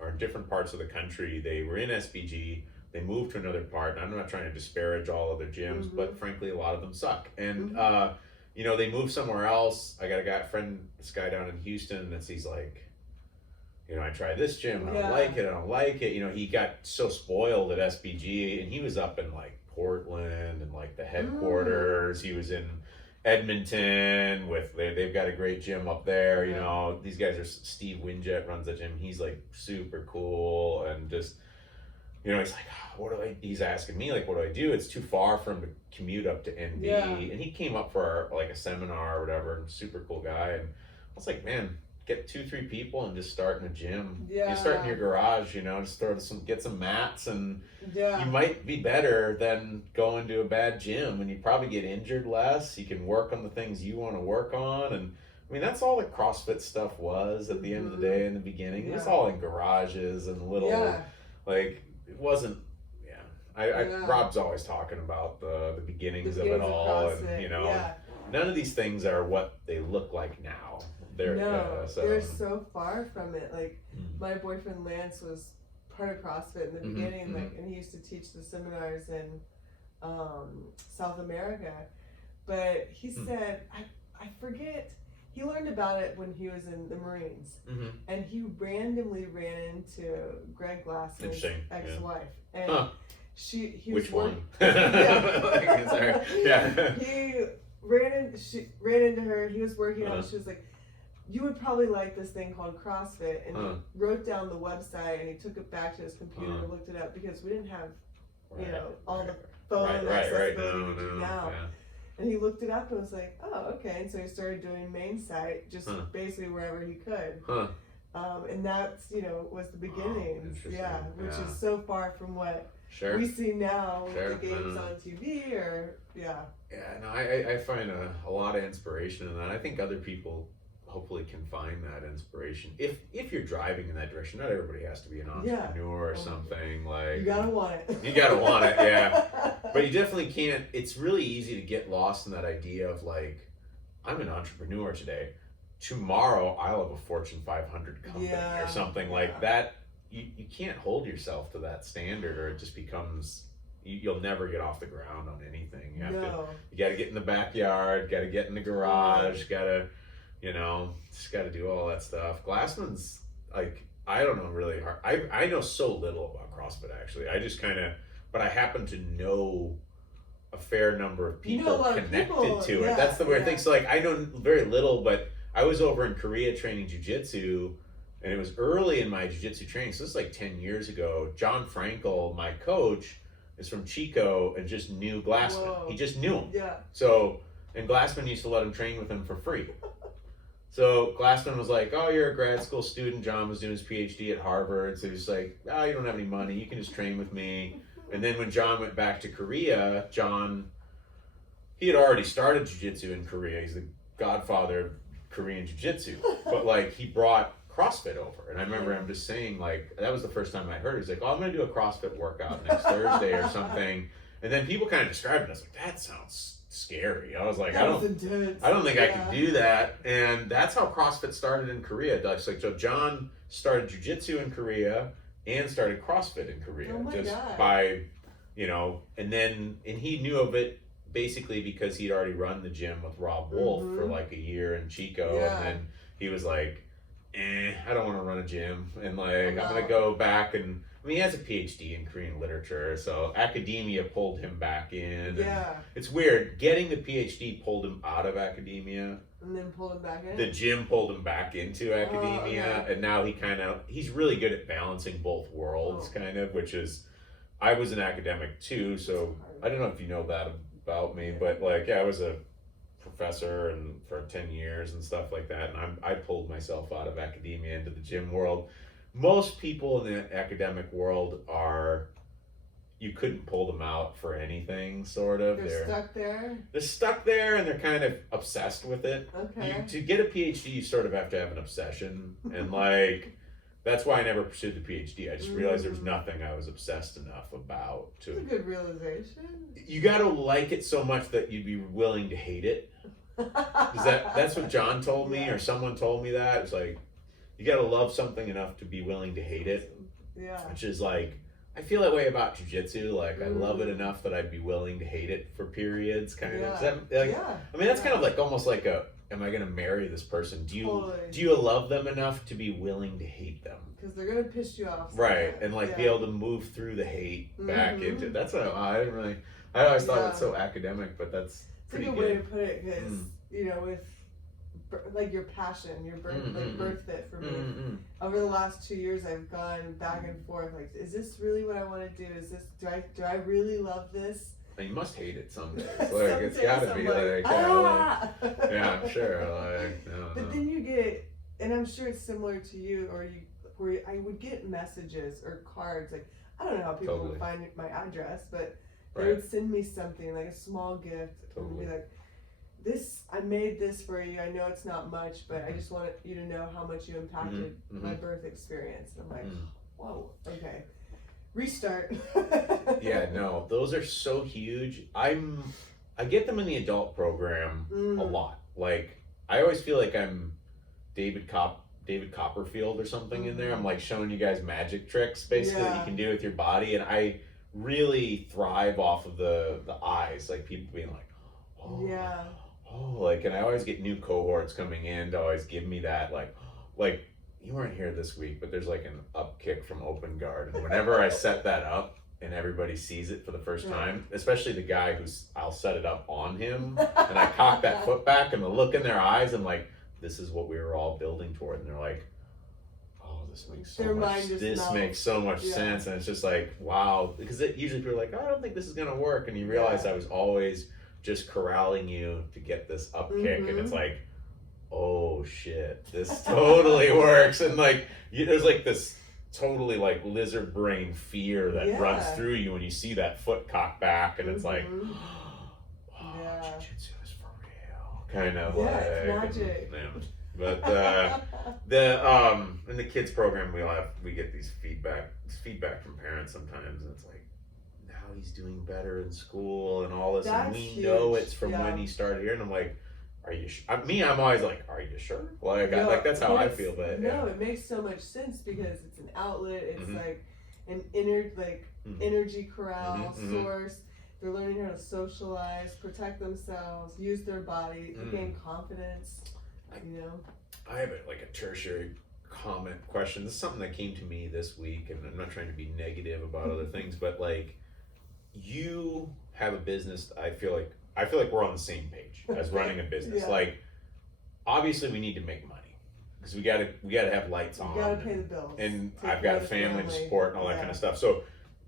are in different parts of the country. They were in SBG, they moved to another part, and I'm not trying to disparage all other gyms, but frankly, a lot of them suck. And you know, they move somewhere else. I got this guy down in Houston he's like, you know, I tried this gym, I don't like it. You know, he got so spoiled at SBG, and he was up in like Portland and like the headquarters. He was in Edmonton they've got a great gym up there. You know, these guys are, Steve Winjet runs the gym. He's like super cool, and just, you know, he's like, he's asking me like, what do I do? It's too far for him to commute up to NB. And he came up for like a seminar or whatever, and super cool guy. And I was like, man, get 2-3 people and just start in a gym. You start in your garage, you know, just get some mats, and you might be better than going to a bad gym, and you probably get injured less. You can work on the things you want to work on. And I mean, that's all the CrossFit stuff was at the end of the day in the beginning. It was all in garages and little, like, it wasn't, Rob's always talking about the beginnings of it all, and you know, none of these things are what they look like now. They're so far from it. Like, my boyfriend Lance was part of CrossFit in the beginning, like, and he used to teach the seminars in South America. But he said, I forget, he learned about it when he was in the Marines, and he randomly ran into Greg Glassman's ex-wife, and he which one? He ran into her. He was working out, and she was like, you would probably like this thing called CrossFit, and he wrote down the website, and he took it back to his computer and looked it up, because we didn't have, you know, all the phone accessibility we do now. And he looked it up and was like, oh, okay. And so he started doing main site, just basically wherever he could. And that's, you know, was the beginnings. Which is so far from what we see now with the games on TV or, I find a lot of inspiration in that. I think other people hopefully can find that inspiration. If you're driving in that direction, not everybody has to be an entrepreneur or something. Like, you gotta want it. You gotta want it, but you definitely can't. It's really easy to get lost in that idea of like, I'm an entrepreneur today, tomorrow I'll have a Fortune 500 company or something like that. You can't hold yourself to that standard, or it just becomes, you'll never get off the ground on anything. You gotta get in the backyard, gotta get in the garage, gotta, you know, just got to do all that stuff. Glassman's, like, I don't know really hard. I know so little about CrossFit, actually. I just kind of, but I happen to know a fair number of people connected to it. That's the weird thing. So, like, I know very little, but I was over in Korea training jiu-jitsu, and it was early in my jiu-jitsu training. So this is like 10 years ago. John Frankel, my coach, is from Chico and just knew Glassman. Whoa. He just knew him. So, and Glassman used to let him train with him for free. So Glassman was like, oh, you're a grad school student. John was doing his PhD at Harvard. So he's like, oh, you don't have any money. You can just train with me. And then when John went back to Korea, he had already started jiu-jitsu in Korea. He's the godfather of Korean jiu-jitsu. But like, he brought CrossFit over. And I remember him just saying, like, that was the first time I heard it. He's like, oh, I'm going to do a CrossFit workout next Thursday or something. And then people kind of described it. I was like, that sounds scary. I was like, I don't think I can do that. And that's how CrossFit started in Korea. So John started jiu-jitsu in Korea and started CrossFit in Korea. By, you know, and he knew of it basically because he'd already run the gym with Rob Wolf for like a year in Chico. And then he was like, I don't want to run a gym. And like, I'm going to go back and I mean, he has a PhD in Korean literature, so academia pulled him back in. Yeah. It's weird. Getting the PhD pulled him out of academia. And then pull him back in? The gym pulled him back into academia, okay. and now he's really good at balancing both worlds, kind of, which is, I was an academic too, so I don't know if you know that about me, but like, yeah, I was a professor and for 10 years and stuff like that, and I pulled myself out of academia into the gym world. Most people in the academic world you couldn't pull them out for anything, sort of. They're stuck there? They're stuck there, and they're kind of obsessed with it. Okay. To get a PhD, you sort of have to have an obsession, and like, that's why I never pursued the PhD. I just realized there was nothing I was obsessed enough about to. That's a good realization. You got to like it so much that you'd be willing to hate it. That's what John told me, or someone told me that. It's like, you got to love something enough to be willing to hate it. Yeah. Which is like, I feel that way about jiu-jitsu. Like, I love it enough that I'd be willing to hate it for periods, kind of. Is that, like, I mean, that's kind of like almost like am I going to marry this person? Do you love them enough to be willing to hate them? Because they're going to piss you off. Right, and like be able to move through the hate back into. That's I didn't really. I always thought it's so academic, but that's pretty good. It's a good way to put it, because you know, with like your passion, your Birthfit for me. Over the last 2 years, I've gone back and forth. Like, is this really what I want to do? Is this do I really love this? And you must hate it some days. Like, it's got to be like, yeah, I'm sure. Like, but then you get, and I'm sure it's similar to you, where I would get messages or cards. Like, I don't know how people would find my address, but they would send me something like a small gift and be like, I made this for you. I know it's not much, but I just want you to know how much you impacted my birth experience. And I'm like, whoa, okay. Restart. Yeah, no, those are so huge. I get them in the adult program a lot. Like, I always feel like I'm David Copperfield or something in there. I'm like showing you guys magic tricks basically that you can do with your body, and I really thrive off of the eyes, like people being like, like, and I always get new cohorts coming in to always give me that, like you weren't here this week, but there's like an up kick from open guard, and whenever I set that up and everybody sees it for the first time, especially the guy I'll set it up on him and I cock that foot back, and the look in their eyes, I'm like, this is what we were all building toward, and they're like, oh, this makes so much sense, and it's just like, wow, because usually people are like, oh, I don't think this is gonna work, and you realize I was always just corralling you to get this up kick, and it's like, oh shit, this totally works, and like there's like this totally like lizard brain fear that runs through you when you see that foot cock back, and it's like, oh, jiu-jitsu is for real, kind of like it's magic. But in the kids program we get these feedback from parents sometimes, and it's like, now he's doing better in school and all this, and we know it's from when he started here, and I'm like, are you I'm always like, are you sure? Like, that's how I feel, but it makes so much sense, because it's an outlet, it's like an energy corral source. They're learning how to socialize, protect themselves, use their body, gain confidence, you know. I have a tertiary question. This is something that came to me this week, and I'm not trying to be negative about other things, but like, you have a business. I feel like we're on the same page as running a business. Like, obviously we need to make money, because we gotta have lights on. You gotta pay the bills. And I've got a family to support and all that kind of stuff. So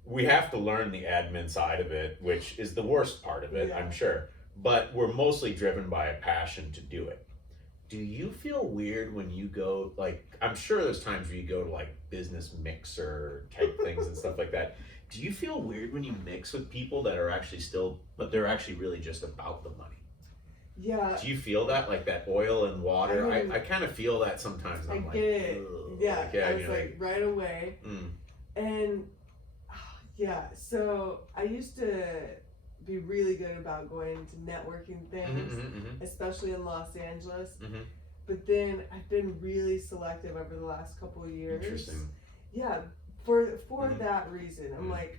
we have to learn the admin side of it, which is the worst part of it, I'm sure. But we're mostly driven by a passion to do it. Do you feel weird when you go, like, I'm sure there's times where you go to like business mixer type things and stuff like that. Do you feel weird when you mix with people that are actually but they're actually really just about the money? Yeah. Do you feel that, like that oil and water? I kind of feel that sometimes. I I'm get it. Yeah. I was like right away. And so I used to be really good about going to networking things, especially in Los Angeles. But then I've been really selective over the last couple of years. Interesting. Yeah, for that reason, I'm like,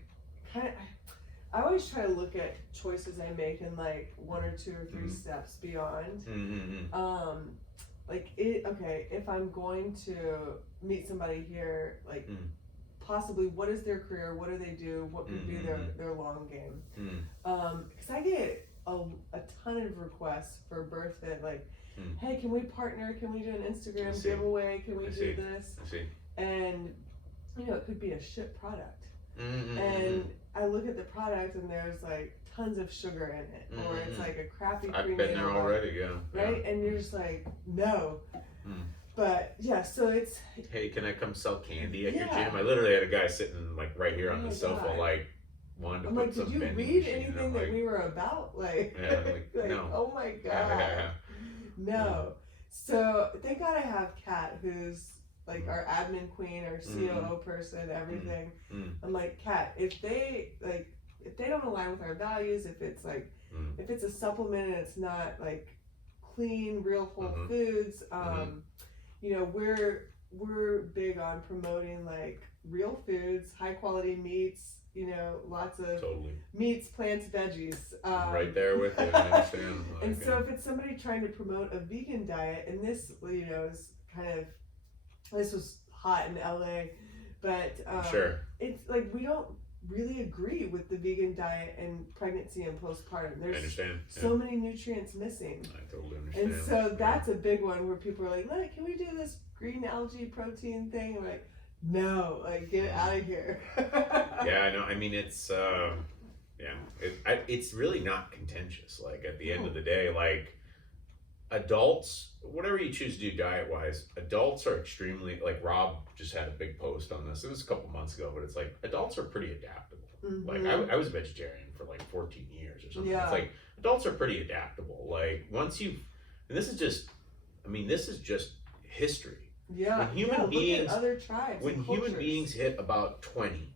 I always try to look at choices I make in like 1 or 2 or 3 steps beyond. Like, if I'm going to meet somebody here, like, possibly what is their career, what do they do, what could be their long game. Because I get a ton of requests for Birthfit, like, hey, can we partner? Can we do an Instagram giveaway? Can we do this? And you know, it could be a shit product. And I look at the product and there's like tons of sugar in it, or it's like a crappy I've prenatal been there already, right? And you're just like, no. But yeah, so it's, hey, can I come sell candy at your gym? I literally had a guy sitting like right here on the sofa, like wanted to I'm put like, some did you vending read machine, anything that we were about? Like, like no. Oh my god, no. So thank God I have Kat, who's like our admin queen, our COO person, everything. I'm like, Kat, if they don't align with our values, if it's like, if it's a supplement and it's not like clean, real whole foods, you know, we're big on promoting like real foods, high quality meats, you know, lots of meats, plants, veggies. Right there with you, I understand. And so if it's somebody trying to promote a vegan diet, and this, you know, is kind of, this was hot in LA, but it's like we don't really agree with the vegan diet and pregnancy and postpartum. There's so many nutrients missing. I totally understand. And so that's a big one where people are like, look, can we do this green algae protein thing? I'm like, no, like get it out of here. Yeah, I know. I mean, it's it's really not contentious. Like at the end of the day, like adults, whatever you choose to do diet wise, adults are extremely, like Rob just had a big post on this. It was a couple months ago, but it's like adults are pretty adaptable. Like I was a vegetarian for like 14 years or something. It's like adults are pretty adaptable. Like once you've, and this is just history. Yeah. When human beings, look at other tribes, when human beings hit about 20,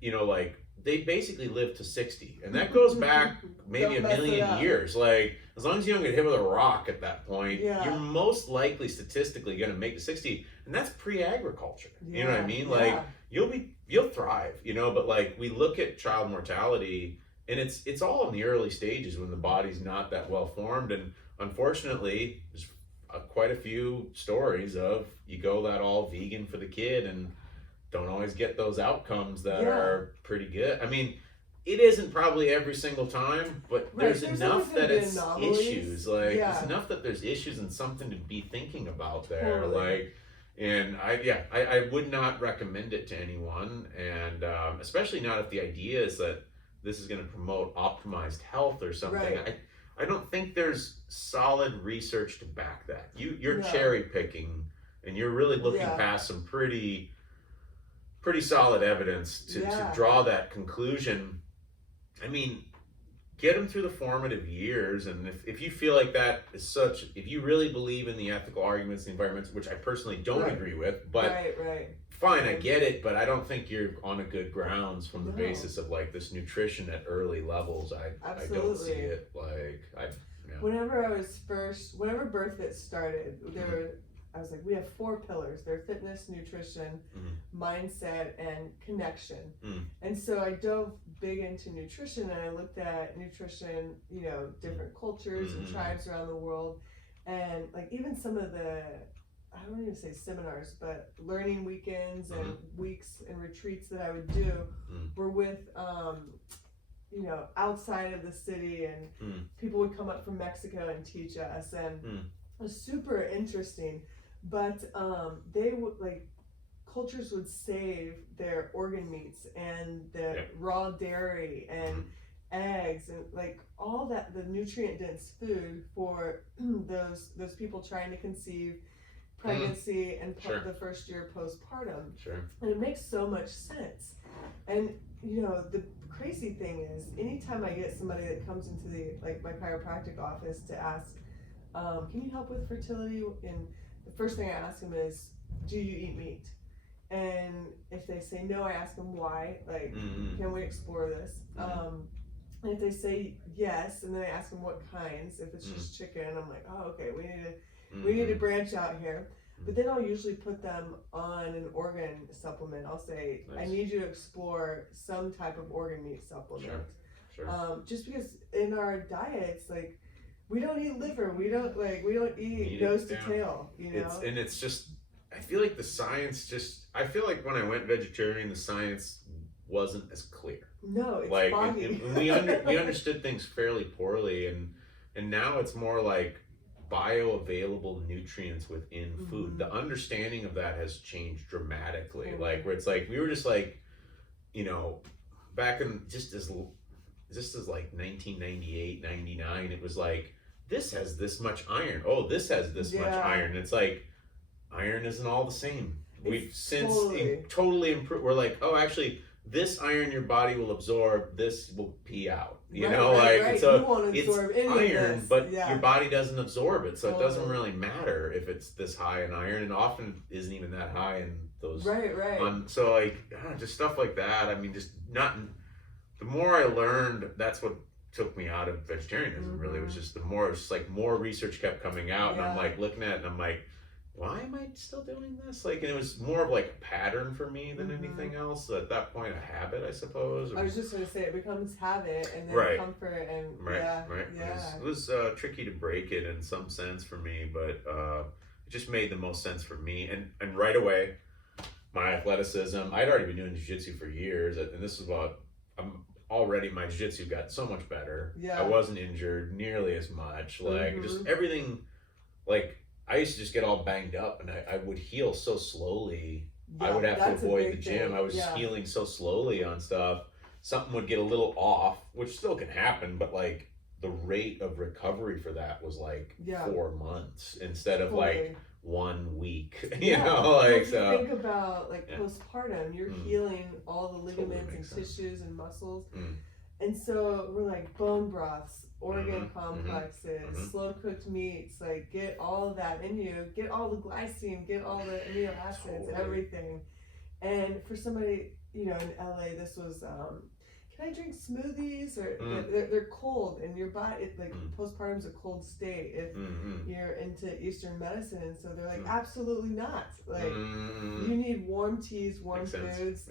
you know, like they basically live to 60, and that goes back maybe a million years. Like as long as you don't get hit with a rock at that point, you're most likely statistically going to make the 60, and that's pre-agriculture. You know what I mean? Like you'll thrive, you know. But like we look at child mortality, and it's all in the early stages when the body's not that well formed, and unfortunately, there's quite a few stories of you go that all vegan for the kid and don't always get those outcomes that are pretty good. I mean, it isn't probably every single time, but there's enough that it's issues. Like it's enough that there's issues and something to be thinking about there. Like, and I would not recommend it to anyone, and especially not if the idea is that this is going to promote optimized health or something. I don't think there's solid research to back that. You're cherry picking, and you're really looking past some pretty solid evidence to draw that conclusion. I mean, get them through the formative years, and if you feel like that is if you really believe in the ethical arguments, the environments, which I personally don't agree with, but fine, I get it, but I don't think you're on a good grounds from the basis of like this nutrition at early levels. I don't see it. Like whenever Birthfit started, I was like, we have 4 pillars. They're fitness, nutrition, mindset, and connection. And so I dove big into nutrition, and I looked at nutrition, you know, different cultures and tribes around the world, and like even some of the, I don't even say seminars, but learning weekends and weeks and retreats that I would do were with, you know, outside of the city, and people would come up from Mexico and teach us, and it was super interesting. But they would, like, cultures would save their organ meats and the raw dairy and eggs and like all that, the nutrient dense food for those people trying to conceive, pregnancy, and the first year postpartum. And it makes so much sense. And you know, the crazy thing is, anytime I get somebody that comes into my chiropractic office to ask, can you help with fertility? And the first thing I ask them is, do you eat meat? And if they say no, I ask them why. Like, can we explore this? And if they say yes, and then I ask them what kinds. If it's just chicken, I'm like, oh, okay, we need to branch out here. But then I'll usually put them on an organ supplement. I'll say, I need you to explore some type of organ meat supplement. Just because in our diets, like, we don't eat liver. We don't eat nose to tail. You know, it's just I feel like the science I feel like when I went vegetarian, the science wasn't as clear. No, it's Like, foggy. and we understood things fairly poorly, and now it's more like bioavailable nutrients within food. The understanding of that has changed dramatically. Like, where it's like, we were just like, you know, back in just as like 1998, 99, it was like, this has this much iron. Oh, this has this much iron. It's like, iron isn't all the same. We've since totally improved. We're like, oh, actually, this iron your body will absorb, this will pee out. You know, like, so you won't absorb it's any iron, of this. but your body doesn't absorb it, so it doesn't really Totally. matter if it's this high in iron, and often isn't even that high in those. Right. So like, just stuff like that. I mean, just not. The more I learned, that's what took me out of vegetarianism. Really, it was just more research kept coming out, and I'm like looking at it, and I'm like, why am I still doing this? Like, and it was more of like a pattern for me than anything else. So at that point, a habit, I suppose. I was just going to say, it becomes habit and then comfort and It was tricky to break it in some sense for me, but it just made the most sense for me. And right away, my athleticism, I'd already been doing jiu-jitsu for years, and this is about, already my jiu-jitsu got so much better. I wasn't injured nearly as much. Like, just everything, like, I used to just get all banged up, and I would heal so slowly. I would have to avoid the gym. I was just healing so slowly on stuff. Something would get a little off, which still can happen, but like the rate of recovery for that was like 4 months instead of like 1 week. You know, like, so. Think about like postpartum, you're healing all the ligaments and tissues and muscles. And so we're like bone broths, organ complexes, slow cooked meats, like get all of that in you, get all the glycine, get all the amino acids, everything. And for somebody, you know, in LA, this was, can I drink smoothies? Or they're cold, and your body, like postpartum's a cold state if you're into Eastern medicine, and so they're like, absolutely not. Like, you need warm teas, warm foods,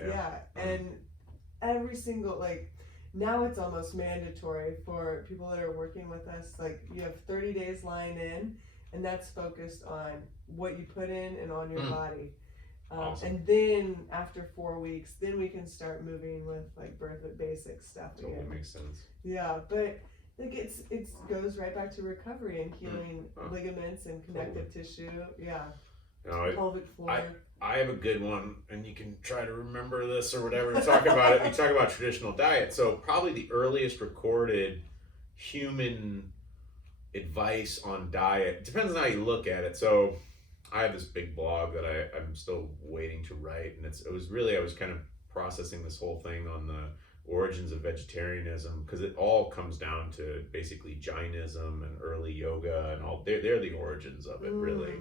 and every single, like, now it's almost mandatory for people that are working with us. Like, you have 30 days lying in, and that's focused on what you put in and on your body. Awesome. And then after 4 weeks, then we can start moving with like Birthfit basic stuff again. Totally makes sense. Yeah, but like it goes right back to recovery and healing ligaments and connective tissue. Yeah. No, pelvic floor. I have a good one, and you can try to remember this or whatever and talk about it. We talk about traditional diet. So probably the earliest recorded human advice on diet, depends on how you look at it. So I have this big blog that I'm still waiting to write, and I was kind of processing this whole thing on the origins of vegetarianism, because it all comes down to basically Jainism and early yoga and all. They're the origins of it, really.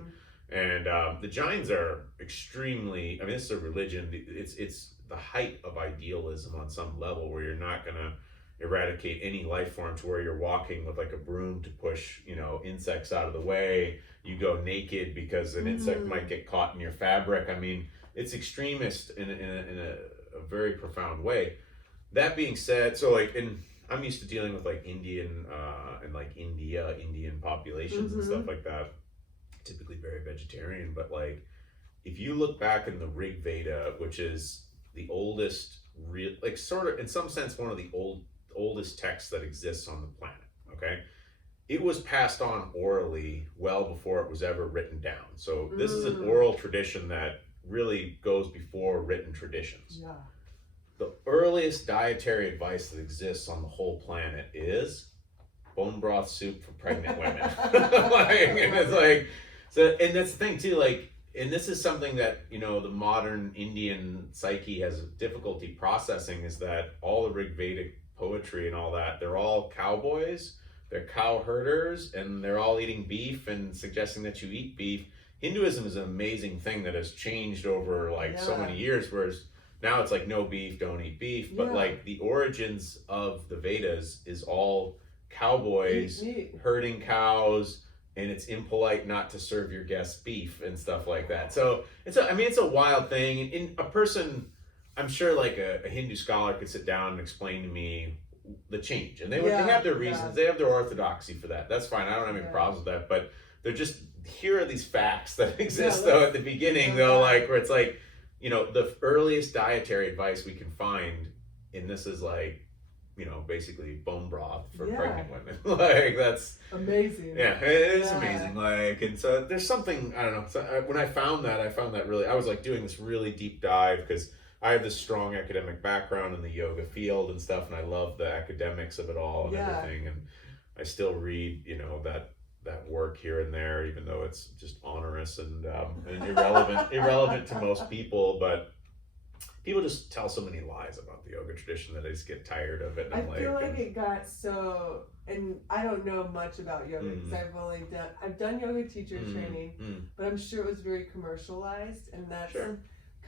And the Jains are extremely, I mean, this is a religion, it's the height of idealism on some level, where you're not going to eradicate any life form to where you're walking with like a broom to push, you know, insects out of the way. You go naked because an insect might get caught in your fabric. I mean, it's extremist in a very profound way. That being said, so like, and I'm used to dealing with like Indian and like Indian populations and stuff like that. Typically very vegetarian, but like, if you look back in the Rig Veda, which is the oldest real, like, sort of in some sense one of the oldest texts that exists on the planet, okay, it was passed on orally well before it was ever written down. So this is an oral tradition that really goes before written traditions. The earliest dietary advice that exists on the whole planet is bone broth soup for pregnant women. And it's like, so, and that's the thing too, like, and this is something that, you know, the modern Indian psyche has difficulty processing, is that all the Rig Vedic poetry and all that, they're all cowboys, they're cow herders, and they're all eating beef and suggesting that you eat beef. Hinduism is an amazing thing that has changed over like so many years, whereas now it's like no beef, don't eat beef, but like the origins of the Vedas is all cowboys herding cows, and it's impolite not to serve your guests beef and stuff like that. So it's a wild thing. And in a person, I'm sure like a Hindu scholar could sit down and explain to me the change, and they have their reasons, they have their orthodoxy for that. That's fine. I don't have any problems with that, but they're just here are these facts that exist though at the beginning though, like where it's like, you know, the earliest dietary advice we can find, and this is like, you know, basically bone broth for pregnant women. Like that's amazing. Yeah, it is amazing. Like, and so there's something, I don't know. So when I found that really, I was like doing this really deep dive because I have this strong academic background in the yoga field and stuff, and I love the academics of it all and everything. And I still read, you know, that work here and there, even though it's just onerous and irrelevant to most people. But people just tell so many lies about the yoga tradition that I just get tired of it. And I feel like it got so, and I don't know much about yoga because I've done yoga teacher training, but I'm sure it was very commercialized, and that's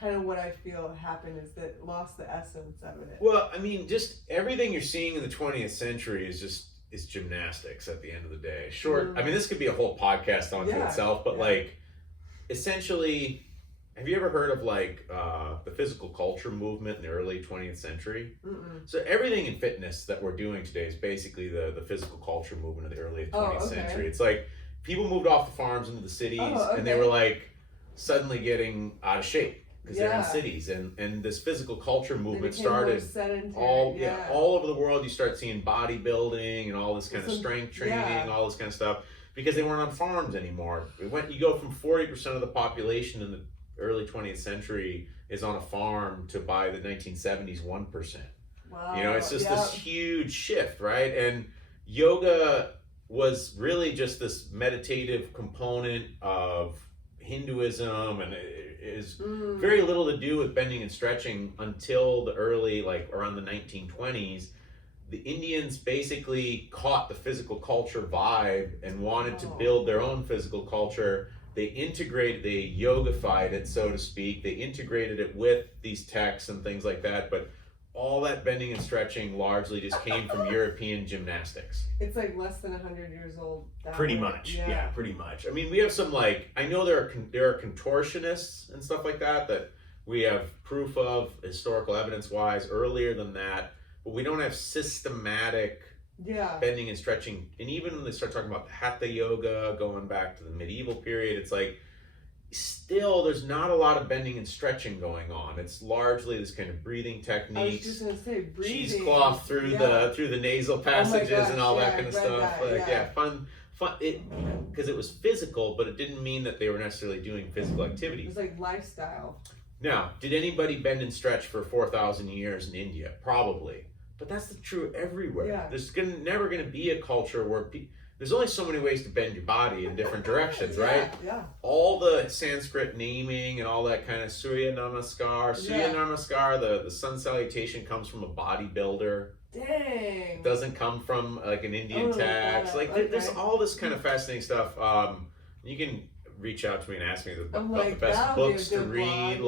kind of what I feel happened, is that it lost the essence of it. Well, I mean, just everything you're seeing in the 20th century is gymnastics at the end of the day. I mean, this could be a whole podcast onto itself, but like, essentially, have you ever heard of like the physical culture movement in the early 20th century? So everything in fitness that we're doing today is basically the physical culture movement of the early 20th century. It's like people moved off the farms into the cities, and they were like suddenly getting out of shape because they're in cities, and this physical culture movement started all over the world. You start seeing bodybuilding and all this kind of strength training, all this kind of stuff, because they weren't on farms anymore. You go from 40% of the population in the early 20th century is on a farm to by the 1970s 1%. Wow. You know, it's just this huge shift, right? And yoga was really just this meditative component of Hinduism, and it is very little to do with bending and stretching until the early, like around the 1920s. The Indians basically caught the physical culture vibe and wanted to build their own physical culture. They yogified it, so to speak. They integrated it with these texts and things like that, but all that bending and stretching largely just came from European gymnastics. It's like less than 100 years old. Pretty much, yeah, pretty much. I mean, we have some like, I know there are contortionists and stuff like that we have proof of historical evidence-wise earlier than that, but we don't have systematic bending and stretching. And even when they start talking about the hatha yoga going back to the medieval period, it's like still there's not a lot of bending and stretching going on. It's largely this kind of breathing techniques. I was just gonna say breathing. Cheesecloth through the nasal passages and all that kind of stuff. Fun. It because it was physical, but it didn't mean that they were necessarily doing physical activity. It was like lifestyle. Now, did anybody bend and stretch for 4,000 years in India? Probably. But that's true everywhere. Yeah. There's never going to be a culture where there's only so many ways to bend your body in different directions, right? Yeah. All the Sanskrit naming and all that kind of Surya Namaskar. Surya Namaskar, the sun salutation comes from a bodybuilder. Dang. It doesn't come from like an Indian text. Like there's all this kind of fascinating stuff. You can reach out to me and ask me about the best books to read.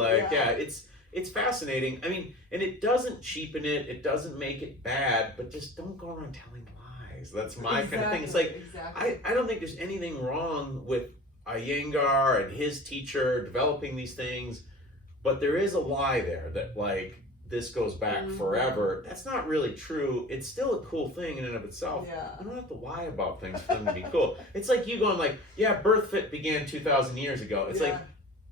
It's fascinating. I mean, and it doesn't cheapen it. It doesn't make it bad, but just don't go around telling lies. That's my kind of thing. It's like, I don't think there's anything wrong with Iyengar and his teacher developing these things, but there is a lie there that like, this goes back forever. That's not really true. It's still a cool thing in and of itself. Yeah. I don't have to lie about things for them to be cool. It's like you going like, Birthfit began 2,000 years ago. It's like,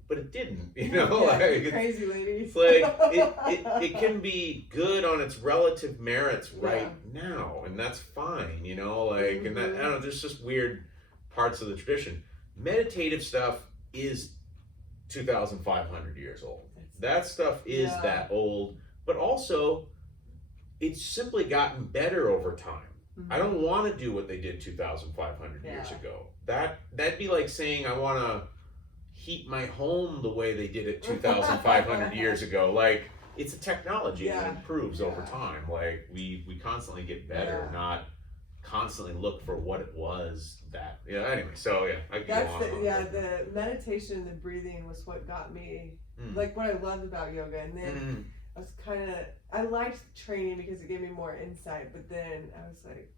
but it didn't, you know? Like, crazy ladies. It's like, it can be good on its relative merits right now, and that's fine, you know? Like, and that, I don't know, there's just weird parts of the tradition. Meditative stuff is 2,500 years old. That stuff is that old, but also it's simply gotten better over time. I don't want to do what they did 2,500 years ago. That'd be like saying I want to heat my home the way they did it 2,500 years ago. Like, it's a technology that improves over time. Like, we constantly get better, not constantly look for what it was that. Anyway, so I can go on. The meditation and the breathing was what got me, like what I loved about yoga. And then I was I liked training because it gave me more insight, but then I was like,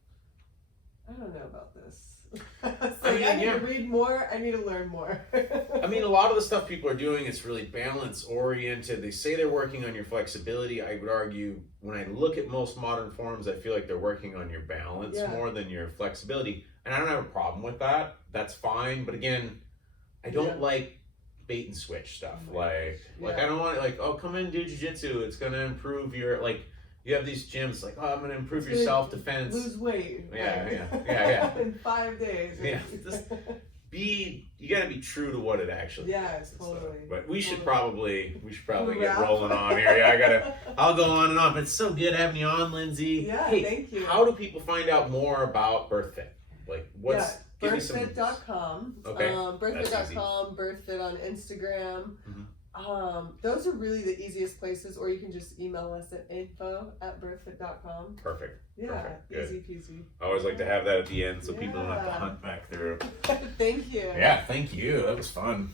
I don't know about this. I need to read more, I need to learn more. I mean, a lot of the stuff people are doing is really balance oriented. They say they're working on your flexibility. I would argue when I look at most modern forms, I feel like they're working on your balance more than your flexibility. And I don't have a problem with that. That's fine. But again, I don't like bait and switch stuff. Like I don't want like, oh, come in and do jiu-jitsu. It's gonna improve your like. You have these gyms like, oh, I'm gonna improve your self-defense. Lose weight. Yeah. In 5 days. Yeah. You gotta be true to what it actually is. Totally. But we should probably get rolling on here. Yeah, I'll go on and on. But it's so good having you on, Lindsey. Yeah, hey, thank you. How do people find out more about Birthfit? Like what's Birthfit.com. Okay. Birthfit.com, Birthfit on Instagram. Those are really the easiest places, or you can just email us at info@birthfit.com. Perfect. Yeah, Perfect. easy peasy. I always like to have that at the end so people don't have to hunt back through. Thank you. Yeah, thank you. That was fun.